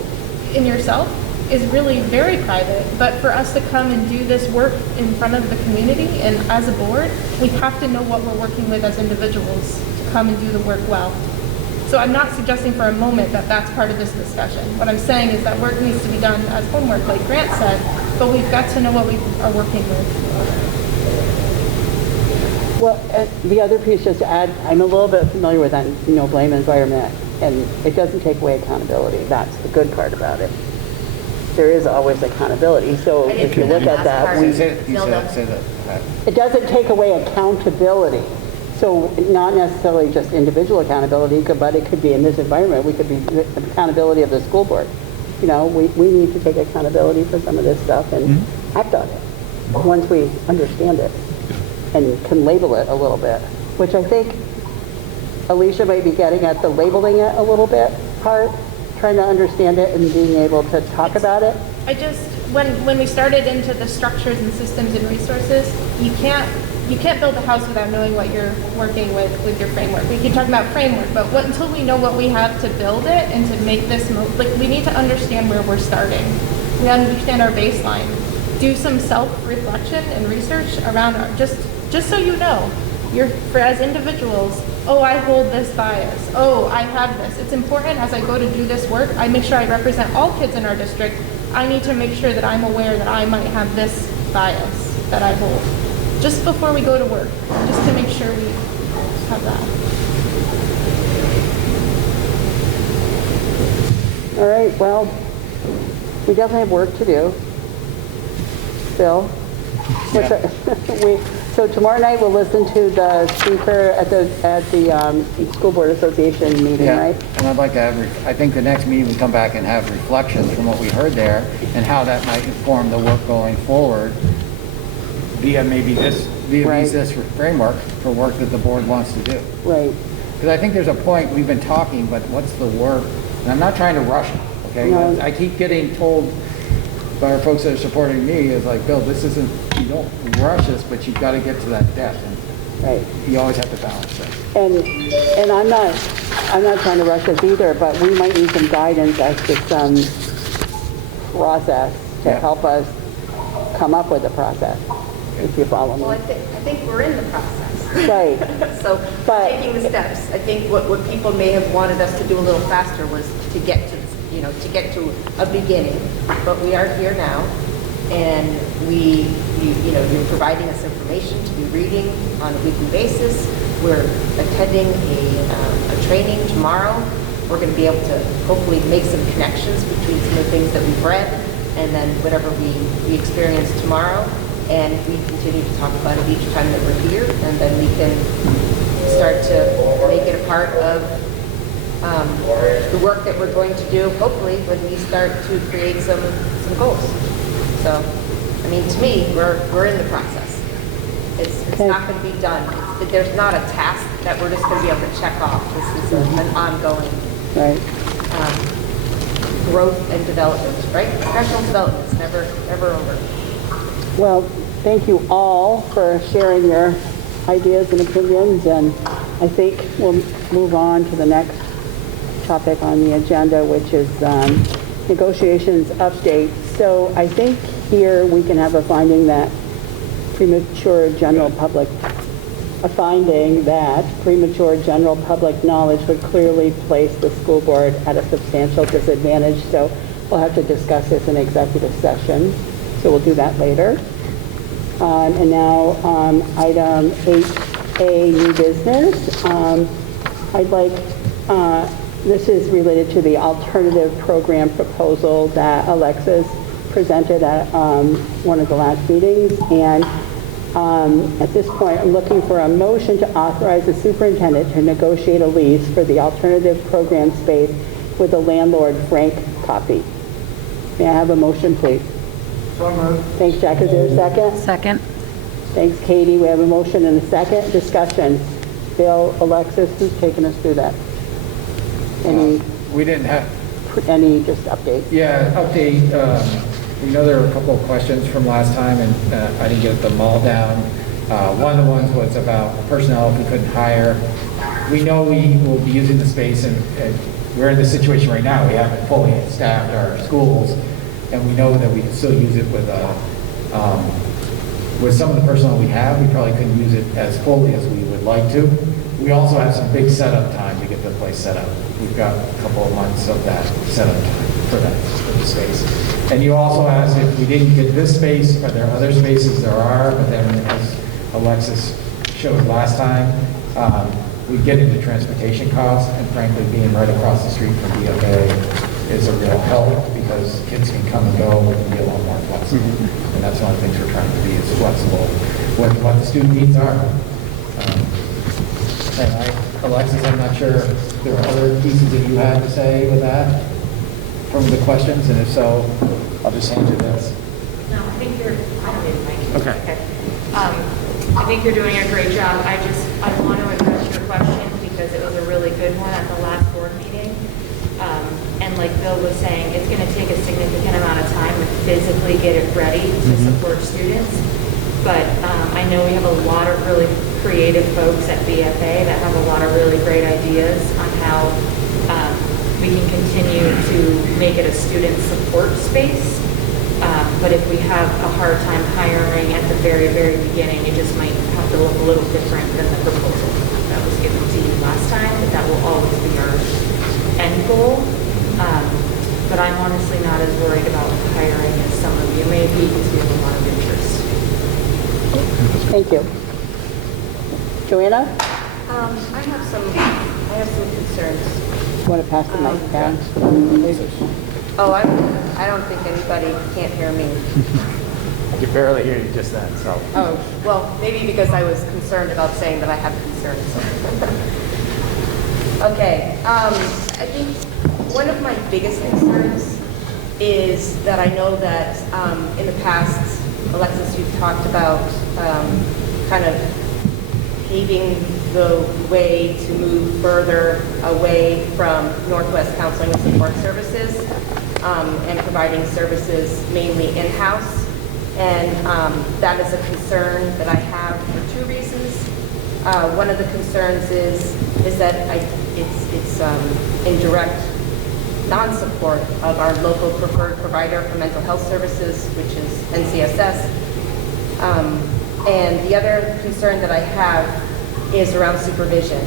in yourself is really very private, but for us to come and do this work in front of the community and as a board, we have to know what we're working with as individuals to come and do the work well. So I'm not suggesting for a moment that that's part of this discussion. What I'm saying is that work needs to be done as homework, like Grant said, but we've got to know what we are working with. Well, the other piece, just to add, I'm a little bit familiar with that no blame environment, and it doesn't take away accountability. That's the good part about it. There is always accountability. So if you look at that, it doesn't take away accountability. So not necessarily just individual accountability, but it could be in this environment. We could be accountability of the school board. We need to take accountability for some of this stuff and act on it once we understand it and can label it a little bit, which I think Alicia might be getting at the labeling it a little bit part, trying to understand it and being able to talk about it. When we started into the structures and systems and resources, you can't build a house without knowing what you're working with your framework. We keep talking about framework, but until we know what we have to build it and to make this we need to understand where we're starting. We understand our baseline. Do some self-reflection and research around just so you know, as individuals, oh, I hold this bias. Oh, I have this. It's important as I go to do this work, I make sure I represent all kids in our district. I need to make sure that I'm aware that I might have this bias that I hold. Just before we go to work, just to make sure we have that. All right, well, we definitely have work to do. Bill? So tomorrow night we'll listen to the speaker at the School Board Association meeting, right? And I'd like to I think the next meeting we come back and have reflections from what we heard there and how that might inform the work going forward via this framework for work that the board wants to do. Right. Because I think there's a point, we've been talking, but what's the work? And I'm not trying to rush it, okay? No. I keep getting told by our folks that are supporting me, is like, Bill, this isn't, you don't rush this, but you've got to get to that depth. And right. You always have to balance it. And I'm not trying to rush this either, but we might need some guidance as to some process to help us come up with a process, if you follow me. Well, I think we're in the process. Right. So taking the steps, I think what people may have wanted us to do a little faster was to get to a beginning, but we are here now, and you're providing us information to be reading on a weekly basis. We're attending a training tomorrow. We're going to be able to hopefully make some connections between some of the things that we've read and then whatever we experience tomorrow, and we continue to talk about it each time that we're here, and then we can start to make it a part of the work that we're going to do, hopefully, when we start to create some goals. So, I mean, to me, we're in the process. It's not going to be done. There's not a task that we're just going to be able to check off. This is an ongoing growth and development, right? Professional development is never over. Well, thank you all for sharing your ideas and opinions, and I think we'll move on to the next topic on the agenda, which is negotiations update. So I think here we can have a finding that premature general public knowledge would clearly place the school board at a substantial disadvantage. So we'll have to discuss this in executive session. So we'll do that later. And now item 8A, new business. I'd like, this is related to the alternative program proposal that Alexis presented at one of the last meetings. And at this point, I'm looking for a motion to authorize the superintendent to negotiate a lease for the alternative program space with the landlord, Frank Coffey. May I have a motion, please? So moved. Thanks, Jack. Is there a second? Second. Thanks, Katie. We have a motion and a second. Discussion. Bill, Alexis, who's taking us through that? We didn't have, Any just update? yeah, update. We know there were a couple of questions from last time, and I didn't get them all down. One of the ones was about personnel if we couldn't hire. We know we will be using the space, and we're in this situation right now. We haven't fully staffed our schools, and we know that we can still use it with some of the personnel we have. We probably couldn't use it as fully as we would like to. We also have some big setup time to get the place set up. We've got a couple of months of that setup time for the space. And you also asked if we didn't get this space, are there other spaces? There are, but then as Alexis showed last time, we get into transportation costs, and frankly, being right across the street from BFA is a real help because kids can come and go and be a lot more flexible. And that's one of the things we're trying to be is flexible with what the student needs are. Alexis, I'm not sure if there are other pieces that you had to say with that from the questions, and if so, I'll just hand you this. No, I think you're, I don't need a mic. Okay. I think you're doing a great job. I want to address your question because it was a really good one at the last board meeting. And like Bill was saying, it's going to take a significant amount of time to physically get it ready to support students. But I know we have a lot of really creative folks at BFA that have a lot of really great ideas on how we can continue to make it a student support space. But if we have a hard time hiring at the very, very beginning, it just might have to look a little different than the proposal that was given to you last time, but that will always be our end goal. But I'm honestly not as worried about hiring as some of you may be because we have a lot of interest. Thank you. Joanna, I have some concerns. want to pass the mic down? Oh, I don't think anybody can't hear me. I could barely hear you just then, so. Oh, well, maybe because I was concerned about saying that I have concerns. Okay, I think one of my biggest concerns is that I know that in the past, Alexis, you've talked about kind of paving the way to move further away from Northwest Counseling and Support Services and providing services mainly in-house. And that is a concern that I have for two reasons. One of the concerns is that it's in direct non-support of our local preferred provider for mental health services, which is NCSS. And the other concern that I have is around supervision.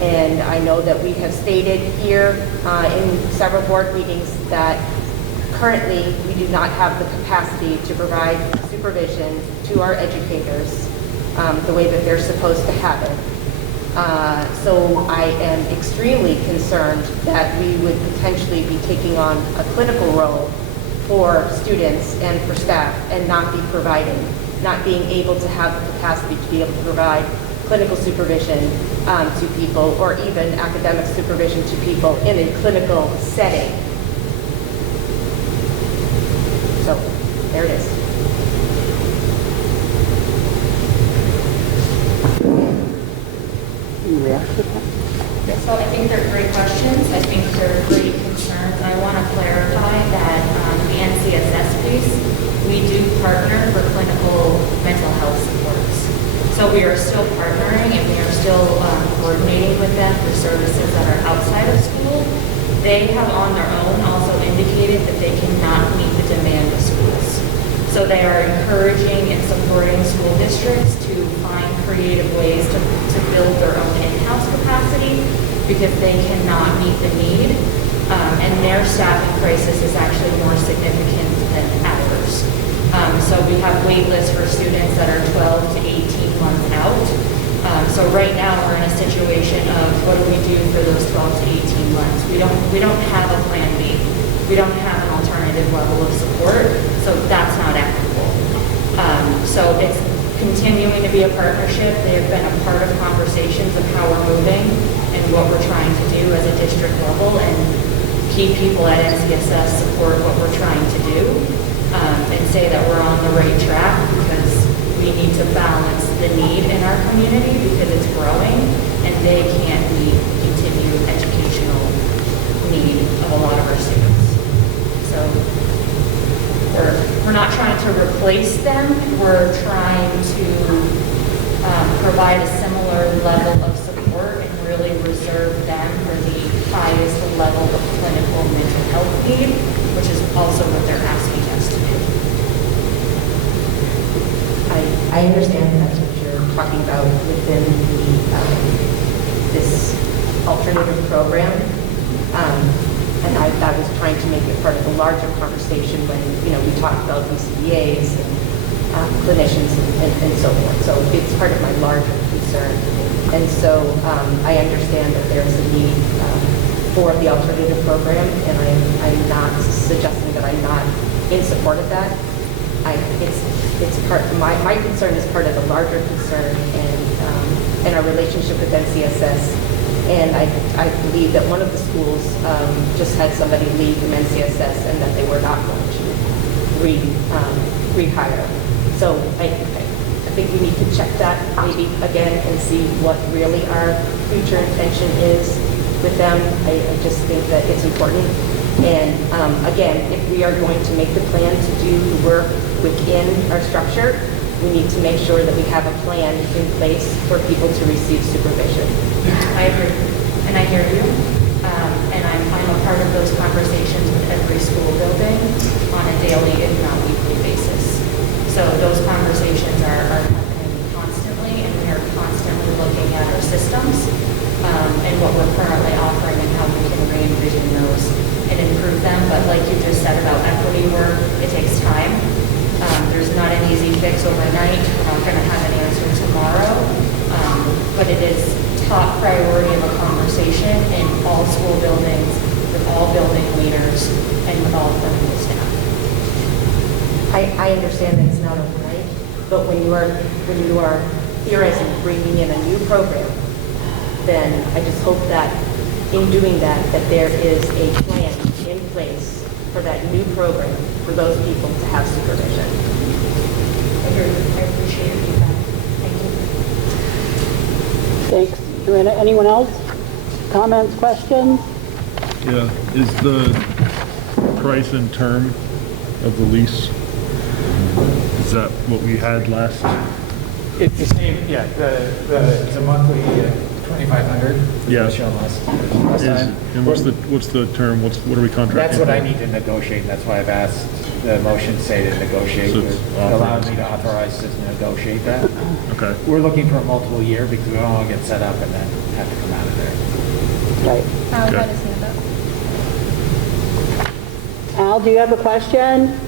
And I know that we have stated here in several board meetings that currently we do not have the capacity to provide supervision to our educators the way that they're supposed to have it. So I am extremely concerned that we would potentially be taking on a clinical role for students and for staff and not being able to have the capacity to be able to provide clinical supervision to people or even academic supervision to people in a clinical setting. So there it is. So I think they're great questions. I think they're great concerns. I want to clarify So we are still partnering and we are still coordinating with them for services that are outside of school. They have on their own also indicated that they cannot meet the demand of schools. So they are encouraging and supporting school districts to find creative ways to build their own in-house capacity because they cannot meet the need. And their staffing crisis is actually more significant than ours. So we have wait lists for students that are 12 to 18 months out. So right now we're in a situation of what do we do for those 12 to 18 months? We don't have a plan B. We don't have an alternative level of support, so that's not equitable. So it's continuing to be a partnership. They have been a part of conversations of how we're moving and what we're trying to do as a district level, and key people at NCSS support what we're trying to do, and say that we're on the right track because we need to balance the need in our community because it's growing and they can't meet continued educational need of a lot of our students. So we're not trying to replace them, we're trying to provide a similar level of support and really reserve them for the highest level of clinical mental health need, which is also what they're asking us to do. I understand that's what you're talking about within this alternative program. And I was trying to make it part of the larger conversation when, we talked about BCBAs and clinicians and so forth. So it's part of my larger concern. And so I understand that there's a need for the alternative program, and I'm not suggesting that I'm not in support of that. It's part, my concern is part of the larger concern and our relationship with NCSS. And I believe that one of the schools just had somebody leave from NCSS and that they were not going to rehire. So I think we need to check that maybe again and see what really our future intention is with them. I just think that it's important. And again, if we are going to make the plan to do the work within our structure, we need to make sure that we have a plan in place for people to receive supervision. I agree, and I hear you, and I'm a part of those conversations with every school building on a daily, if not weekly basis. So those conversations are happening constantly, and we are constantly looking at our systems and what we're currently offering and how we can re-envision those and improve them. But like you just said about equity work, it takes time. There's not an easy fix overnight. We're not going to have an answer tomorrow, but it is top priority of a conversation in all school buildings, with all building leaders, and with all clinical staff. I understand that it's not overnight, but when you are theorizing bringing in a new program, then I just hope that in doing that there is a plan in place for that new program for those people to have supervision. I appreciate your feedback. Thank you. Thanks. Anyone else? Comments, questions? Yeah, is the price and term of the lease, is that what we had last? It's the same, yeah, it's a monthly 2,500. Yeah. Shown last time. And what's the term, what are we contracting? That's what I for? need to negotiate, and that's why I've asked the motion say to negotiate. So It it's allows me to authorize to negotiate that. Okay. We're looking for a multiple year because we don't want to get set up and then have to come out of there. Right. Al had his hand up. Al, do you have a question?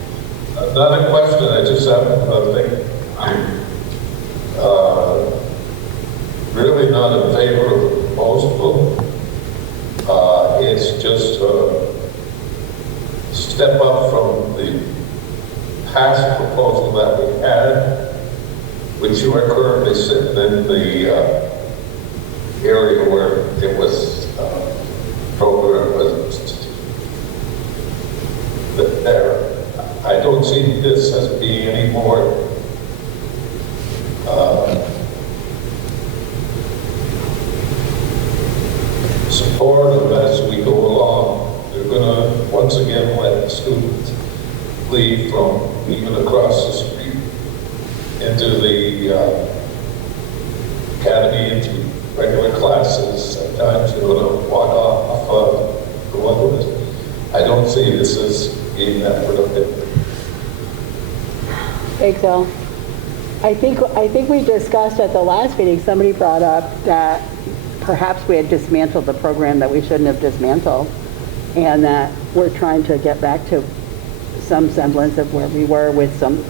Not a question, I just have a thing. I'm really not in favor of the proposal. It's just a step up from the past proposal that we had, which you are currently sitting in the area where it was program was there. I don't see this as being any more supportive as we go along. They're going to once again let students leave from even across the street into the don't see this as being that productive. Excel. I think we discussed at the last meeting, somebody brought up that perhaps we had dismantled the program that we shouldn't have dismantled, and that we're trying to get back to some semblance of where we were with some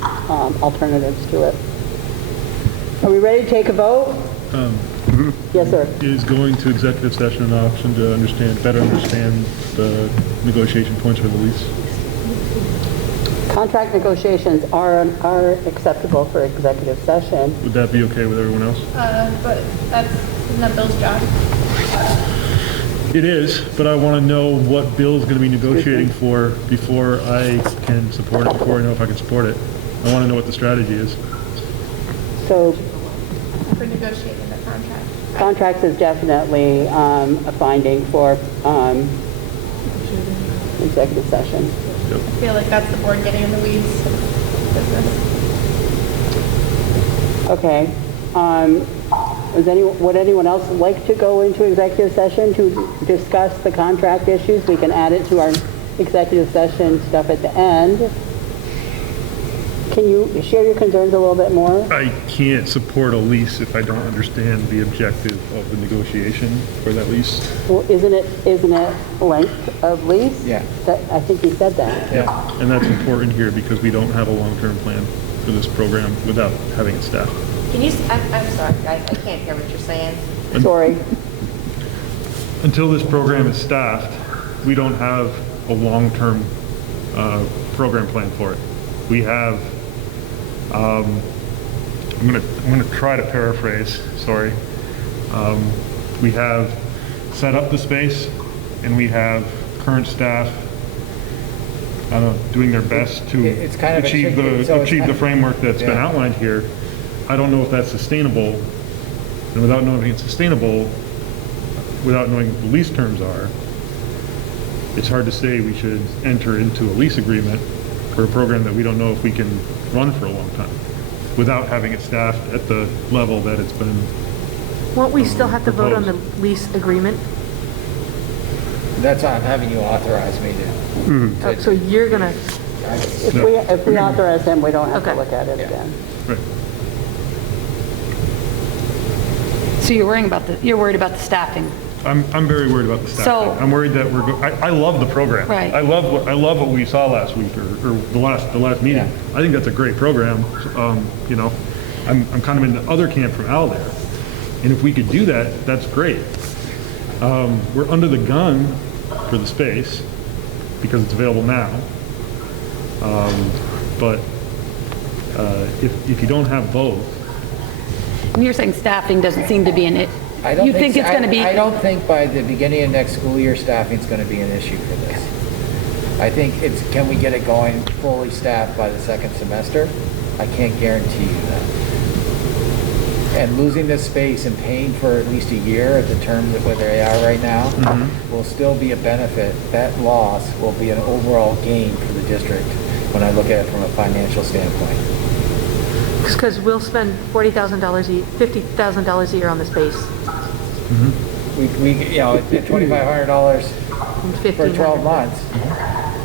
alternatives to it. Are we ready to take a vote? Yes, sir. Is going to executive session an option to better understand the negotiation points for the lease? Contract negotiations are acceptable for executive session. Would that be okay with everyone else? But isn't that Bill's job? It is, but I want to know what Bill's going to be negotiating for before I can support it, before I know if I can support it. I want to know what the strategy is. So For negotiating the contract. contracts is definitely a finding for executive session. I feel like that's the board getting in the weeds of business. Okay. Would anyone else like to go into executive session to discuss the contract issues? We can add it to our executive session stuff at the end. Can you share your concerns a little bit more? I can't support a lease if I don't understand the objective of the negotiation for that lease. Well, isn't it length of lease? Yeah. I think you said that. Yeah. And that's important here because we don't have a long-term plan for this program without having it staffed. Can you, I'm sorry, I can't hear what you're saying. Sorry. Until this program is staffed, we don't have a long-term program plan for it. We have, I'm gonna try to paraphrase, sorry. We have set up the space and we have current staff, I don't know, doing their best to It's kind of a achieve tricky- so it's achieve kind the of- framework that's been Yeah. outlined here. I don't know if that's sustainable, and without knowing if it's sustainable, without knowing what the lease terms are, it's hard to say we should enter into a lease agreement for a program that we don't know if we can run for a long time, without having it staffed at the level that it's been. Won't we still have to vote on the proposed. lease agreement? That's why I'm having you authorize me to. Oh, so you're gonna, If we authorize him, we don't have to Okay. look at it Yeah. again. Right. So you're worried about the staffing. I'm very worried about the staffing. So- I'm worried that I love the program. Right. I love what we saw last week or the last meeting. Yeah. I think that's a great program. You know, I'm kind of in the other camp from Al there. And if we could do that, that's great. We're under the gun for the space because it's available now. But if you don't have both, And you're saying staffing doesn't seem to be an, I don't you think it's going to be? I don't think by the beginning of next school year, staffing's going to be an issue for this. I think can we get it going fully staffed by the second semester? I can't guarantee you that. And losing this space and paying for at least a year at the terms of where they are right now will still be a benefit. That loss will be an overall gain for the district when I look at it from a financial standpoint. because we'll spend $50,000 a year on the space. We you know, at $2,500 for 12 months,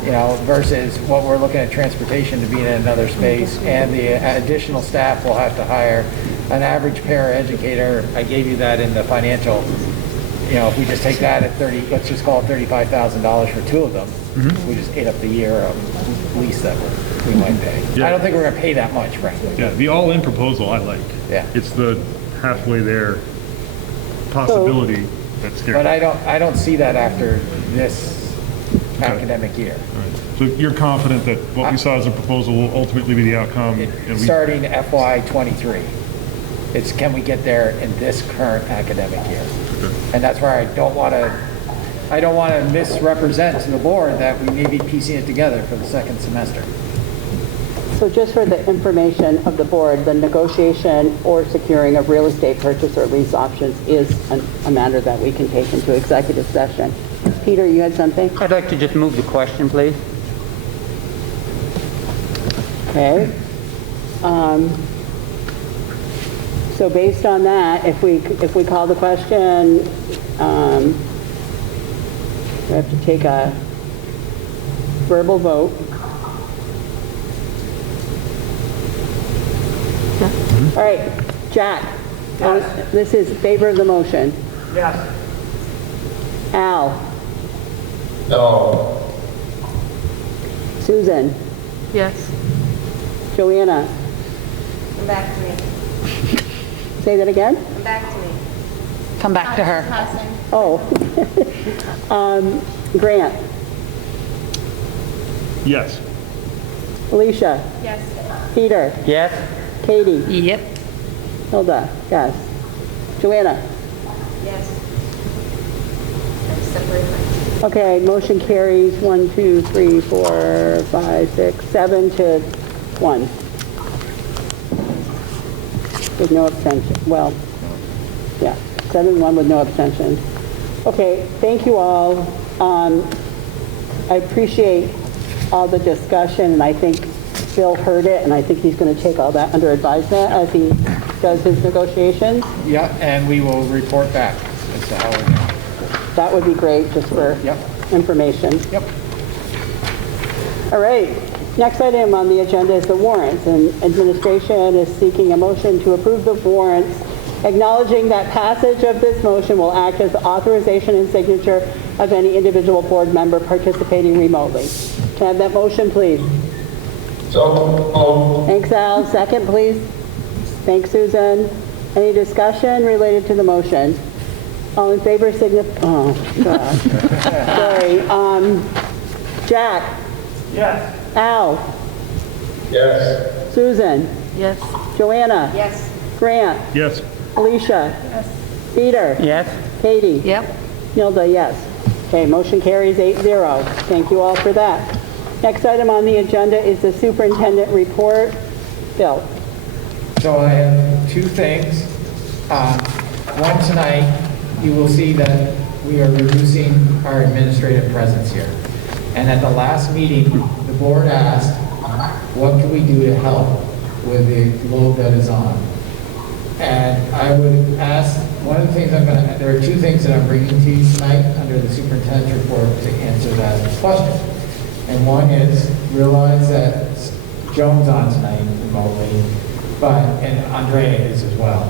you know, versus what we're looking at transportation to be in another space, and the additional staff we'll have to hire. An average paraeducator, I gave you that in the financial, you know, if we just take that at 30, let's just call it $35,000 for two of them, we just ate up the year of lease that we might pay. Yeah. I don't think we're gonna pay that much, frankly. yeah, the all-in proposal I like. Yeah. It's the halfway there possibility that's scary. But I don't see that after this academic year. All right. So you're confident that what we saw as a proposal will ultimately be the outcome? And we, Starting FY '23. It's can we get there in this current academic year? And that's where I don't want to misrepresent to the board that we may be piecing it together for the second semester. So just for the information of the board, the negotiation or securing of real estate purchase or lease options is a matter that we can take into executive session. Peter, you had something? I'd like to just move the question, please. Okay. So based on that, if we call the question, we have to take a verbal vote. All right, Jack, this is favor of the motion. Yes. Al, No. Susan, Yes. Joanna, Come back to me. say that again? Come back to me. Come back to her. Passing. Oh. Grant, Yes. Alicia, Yes. Peter, Yes? Katie, Yep. Hilda, yes. Joanna? Yes. Separate my. Okay, motion carries 1, 2, 3, 4, 5, 6, 7 to 1. With no abstention. Well, yeah, 7-1 with no abstention. Okay, thank you all. I appreciate all the discussion, and I think Bill heard it, and I think he's going to take all that under advisement as he does his negotiations. Yeah, and we will report back as to how we're doing. That would be great, just for Yep. information. Yep. All right, next item on the agenda is the warrants, and administration is seeking a motion to approve the warrants, acknowledging that passage of this motion will act as authorization and signature of any individual board member participating remotely. Can I have that motion, please? So, Thanks, Al. Second, please. Thanks, Susan. Any discussion related to the motion? All in favor, signify, oh, gosh. Sorry. Jack? Yes. Al? yes. Susan? Yes. Joanna? Yes. Grant? Yes. Alicia? Peter? Yes? Katie? Yep. Nilda, yes. Okay, motion carries 8-0. Thank you all for that. Next item on the agenda is the superintendent report. Bill? So I have two things. One, tonight, you will see that we are reducing our administrative presence here. And at the last meeting, the board asked, what can we do to help with the load that is on? And I would ask, one of the things there are two things that I'm bringing to you tonight under the superintendent's report to answer that question. And one is, realize that Joan's on tonight remotely, and Andrea is as well.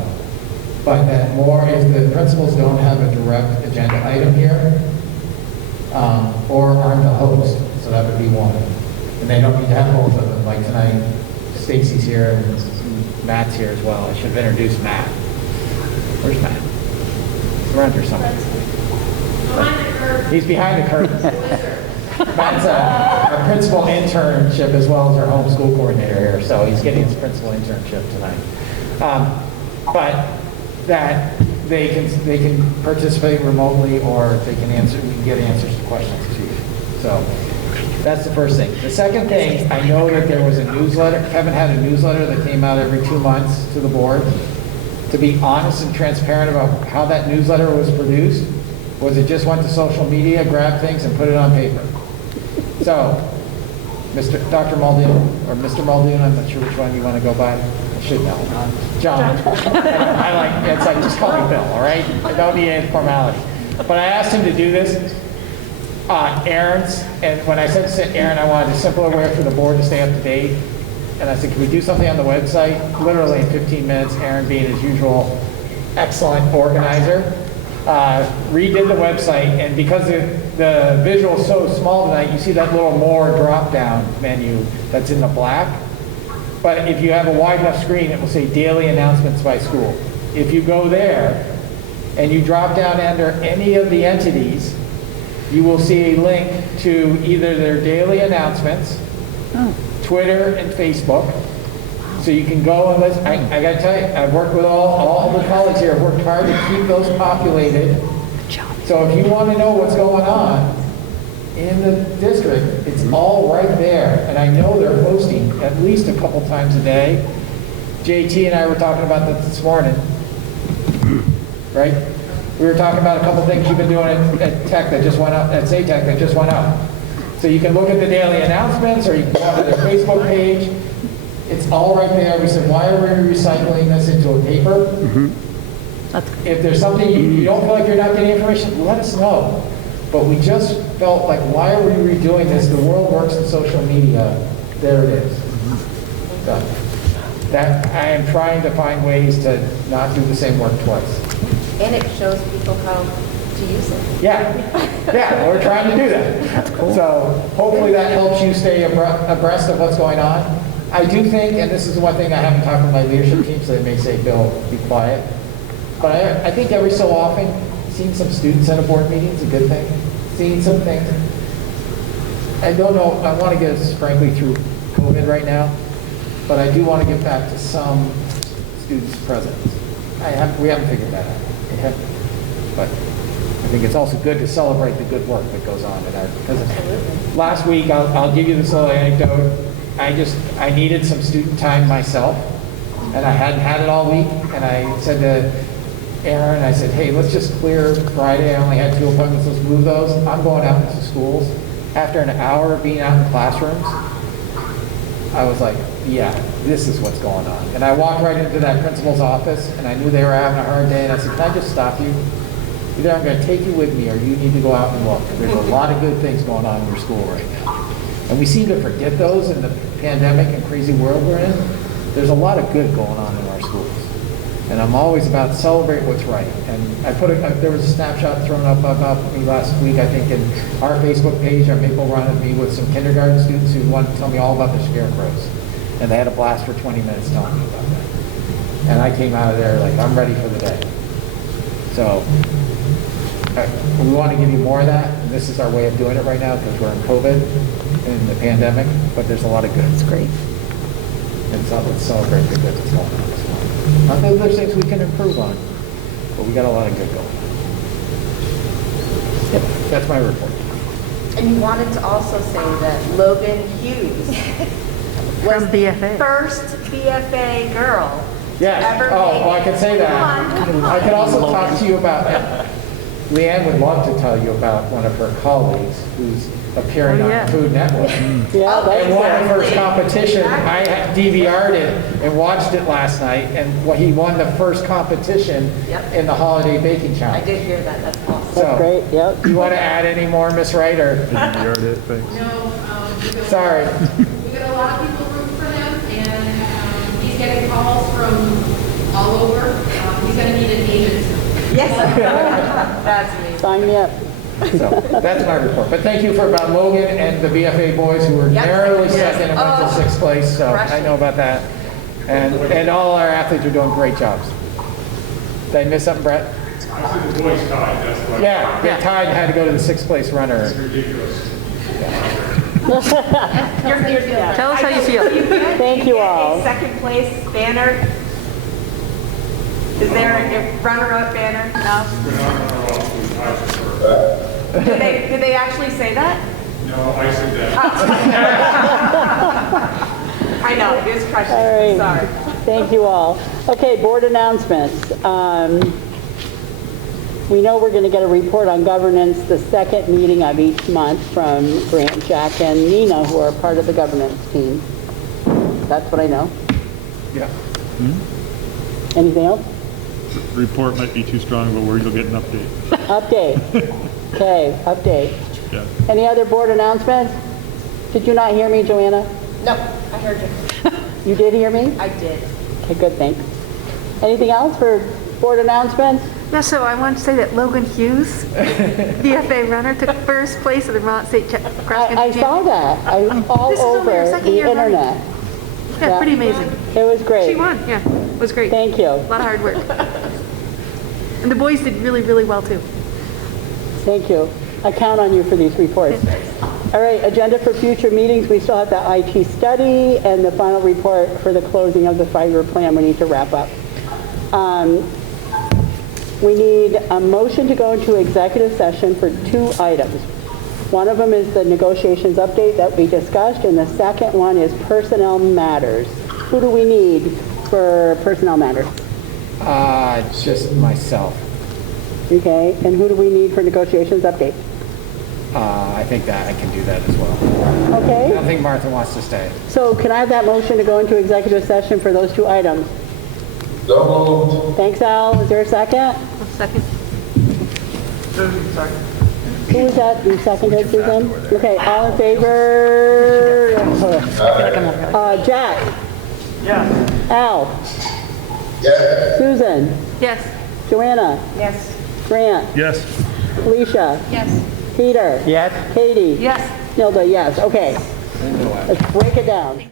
But that more, if the principals don't have a direct agenda item here, or aren't the host, so that would be one. And they don't need to have both of them, like tonight, Stacy's here and Matt's here as well. I should have introduced Matt. Where's Matt? He's around here somewhere. He's behind the curtains. Matt's a principal internship as well as our homeschool coordinator here, so he's getting his principal internship tonight. But that they can participate remotely, or we can get answers to questions too. So that's the first thing. The second thing, I know that there was a newsletter. Kevin had a newsletter that came out every 2 months to the board. To be honest and transparent about how that newsletter was produced, was it just went to social media, grabbed things, and put it on paper. So, Dr. Muldoon, or Mr. Muldoon, I'm not sure which one you want to go by. I should know. John. It's like, just call me Bill, all right? I don't need any formality. But I asked him to do this. Aaron's, and when I said to Aaron, I wanted a simpler way for the board to stay up to date. And I said, can we do something on the website? Literally in 15 minutes, Aaron being his usual excellent organizer, redid the website, and because the visual is so small tonight, you see that little more drop-down menu that's in the black. But if you have a wide enough screen, it will say daily announcements by school. If you go there and you drop down under any of the entities, you will see a link to either their daily announcements, Twitter and Facebook. So you can go and listen. I got to tell you, I've worked with all the colleagues here. I've worked hard to keep those populated. So if you want to know what's going on in the district, it's all right there. And I know they're posting at least a couple times a day. JT and I were talking about that this morning, right? We were talking about a couple things you've been doing at Tech that just went up, at SATech that just went up. So you can look at the daily announcements, or you can go to their Facebook page. It's all right there. We said, why are we recycling this into a paper? If there's something you don't feel like you're not getting information, let us know. But we just felt like, why are we redoing this? The world works in social media. There it is. So, that, I am trying to find ways to not do the same work twice. And it shows people how to use it. Yeah, yeah, we're trying to do that. That's cool. So hopefully that helps you stay abreast of what's going on. I do think, and this is one thing I haven't talked to my leadership team, so they may say, Bill, be quiet. But I think every so often, seeing some students at a board meeting is a good thing. Seeing some things. I don't know, I want to get us frankly through COVID right now, but I do want to get back to some students' presence. We haven't figured that out. But I think it's also good to celebrate the good work that goes on in our, because last week, I'll give you this little anecdote. I needed some student time myself, and I hadn't had it all week, and I said to Aaron, I said, hey, let's just clear Friday. I only had 2 appointments, let's move those. I'm going out into schools. After an hour of being out in classrooms, I was like, yeah, this is what's going on. And I walked right into that principal's office, and I knew they were having a hard day, and I said, can I just stop you? Either I'm going to take you with me, or you need to go out and look. There's a lot of good things going on in your school right now. And we seem to forget those in the pandemic and crazy world we're in. There's a lot of good going on in our schools. And I'm always about celebrate what's right. And there was a snapshot thrown up about me last week, I think, in our Facebook page, our Maple Run, of me with some kindergarten students who wanted to tell me all about the scarecrows. And they had a blast for 20 minutes telling me about that. And I came out of there like, I'm ready for the day. So we want to give you more of that. And this is our way of doing it right now because we're in COVID and the pandemic, but there's a lot of good. It's great. And so let's celebrate the good that's going on. I think there's things we can improve on, but we got a lot of good going on. Yep, that's my report. And you wanted to also say that Logan Hughes was the first BFA girl to ever make. Oh, I can say that. Come on. I could also talk to you about, Leanne would love to tell you about one of her colleagues who's appearing on Food Network. And won the first competition. I DVR'd it and watched it last night, and he won the first competition in the Holiday Baking Challenge. I did hear that. That's awesome. So, great. Yep. You want to add any more, Miss Wright? Or DVR'd it, thanks. No. Sorry. We got a lot of people rooting for him, and he's getting calls from all over. He's going to need an agent. Yes. That's me. Sign me up. So that's my report. But thank you for about Logan and the BFA boys who were narrowly second and went to 6th place. So I know about that. And all our athletes are doing great jobs. Did I miss something, Brett? Actually, the boys tied. That's why. Yeah, they tied and had to go to the 6th place runner. It's ridiculous. Tell us how you feel. Thank you all. A second place banner. Is there a runner-up banner? No. Did they actually say that? No, I said that. I know, it is crushing. All right. Sorry. Thank you all. Okay, board announcements. We know we're going to get a report on governance the second meeting of each month from Grant, Jack, and Nina, who are part of the governance team. That's what I know. Yeah. Anything else? Report might be too strong of a word. You'll get an update. Update. Okay, update. Yeah. Any other board announcements? Did you not hear me, Joanna? No, I heard you. You did hear me? I did. Okay, good, thanks. Anything else for board announcements? Yeah, so I want to say that Logan Hughes, BFA runner, took first place at the Vermont State Cross Country I saw that. All This is only her over second the year running. internet. Yeah, pretty amazing. It was great. She won, yeah. It was great. Thank you. A lot of hard work. And the boys did really, really well, too. Thank you. I count on you for these reports. All right, agenda for future meetings. We still have the IT study and the final report for the closing of the 5-year plan we need to wrap up. We need a motion to go into executive session for 2 items. One of them is the negotiations update that we discussed, and the second one is personnel matters. Who do we need for personnel matters? Just myself. Okay, and who do we need for negotiations update? I think that I can do that as well. Okay. I don't think Martha wants to stay. So can I have that motion to go into executive session for those 2 items? So moved. Thanks, Al. Is there a second? Second. Who was that? You seconded, Susan? Okay, all in favor? Jack? Yes. Al? Yes. Susan? Yes. Joanna? Yes. Grant? Yes. Alicia? Yes. Peter? Yes? Katie? Yes. Nilda, yes. Okay. Let's break it down.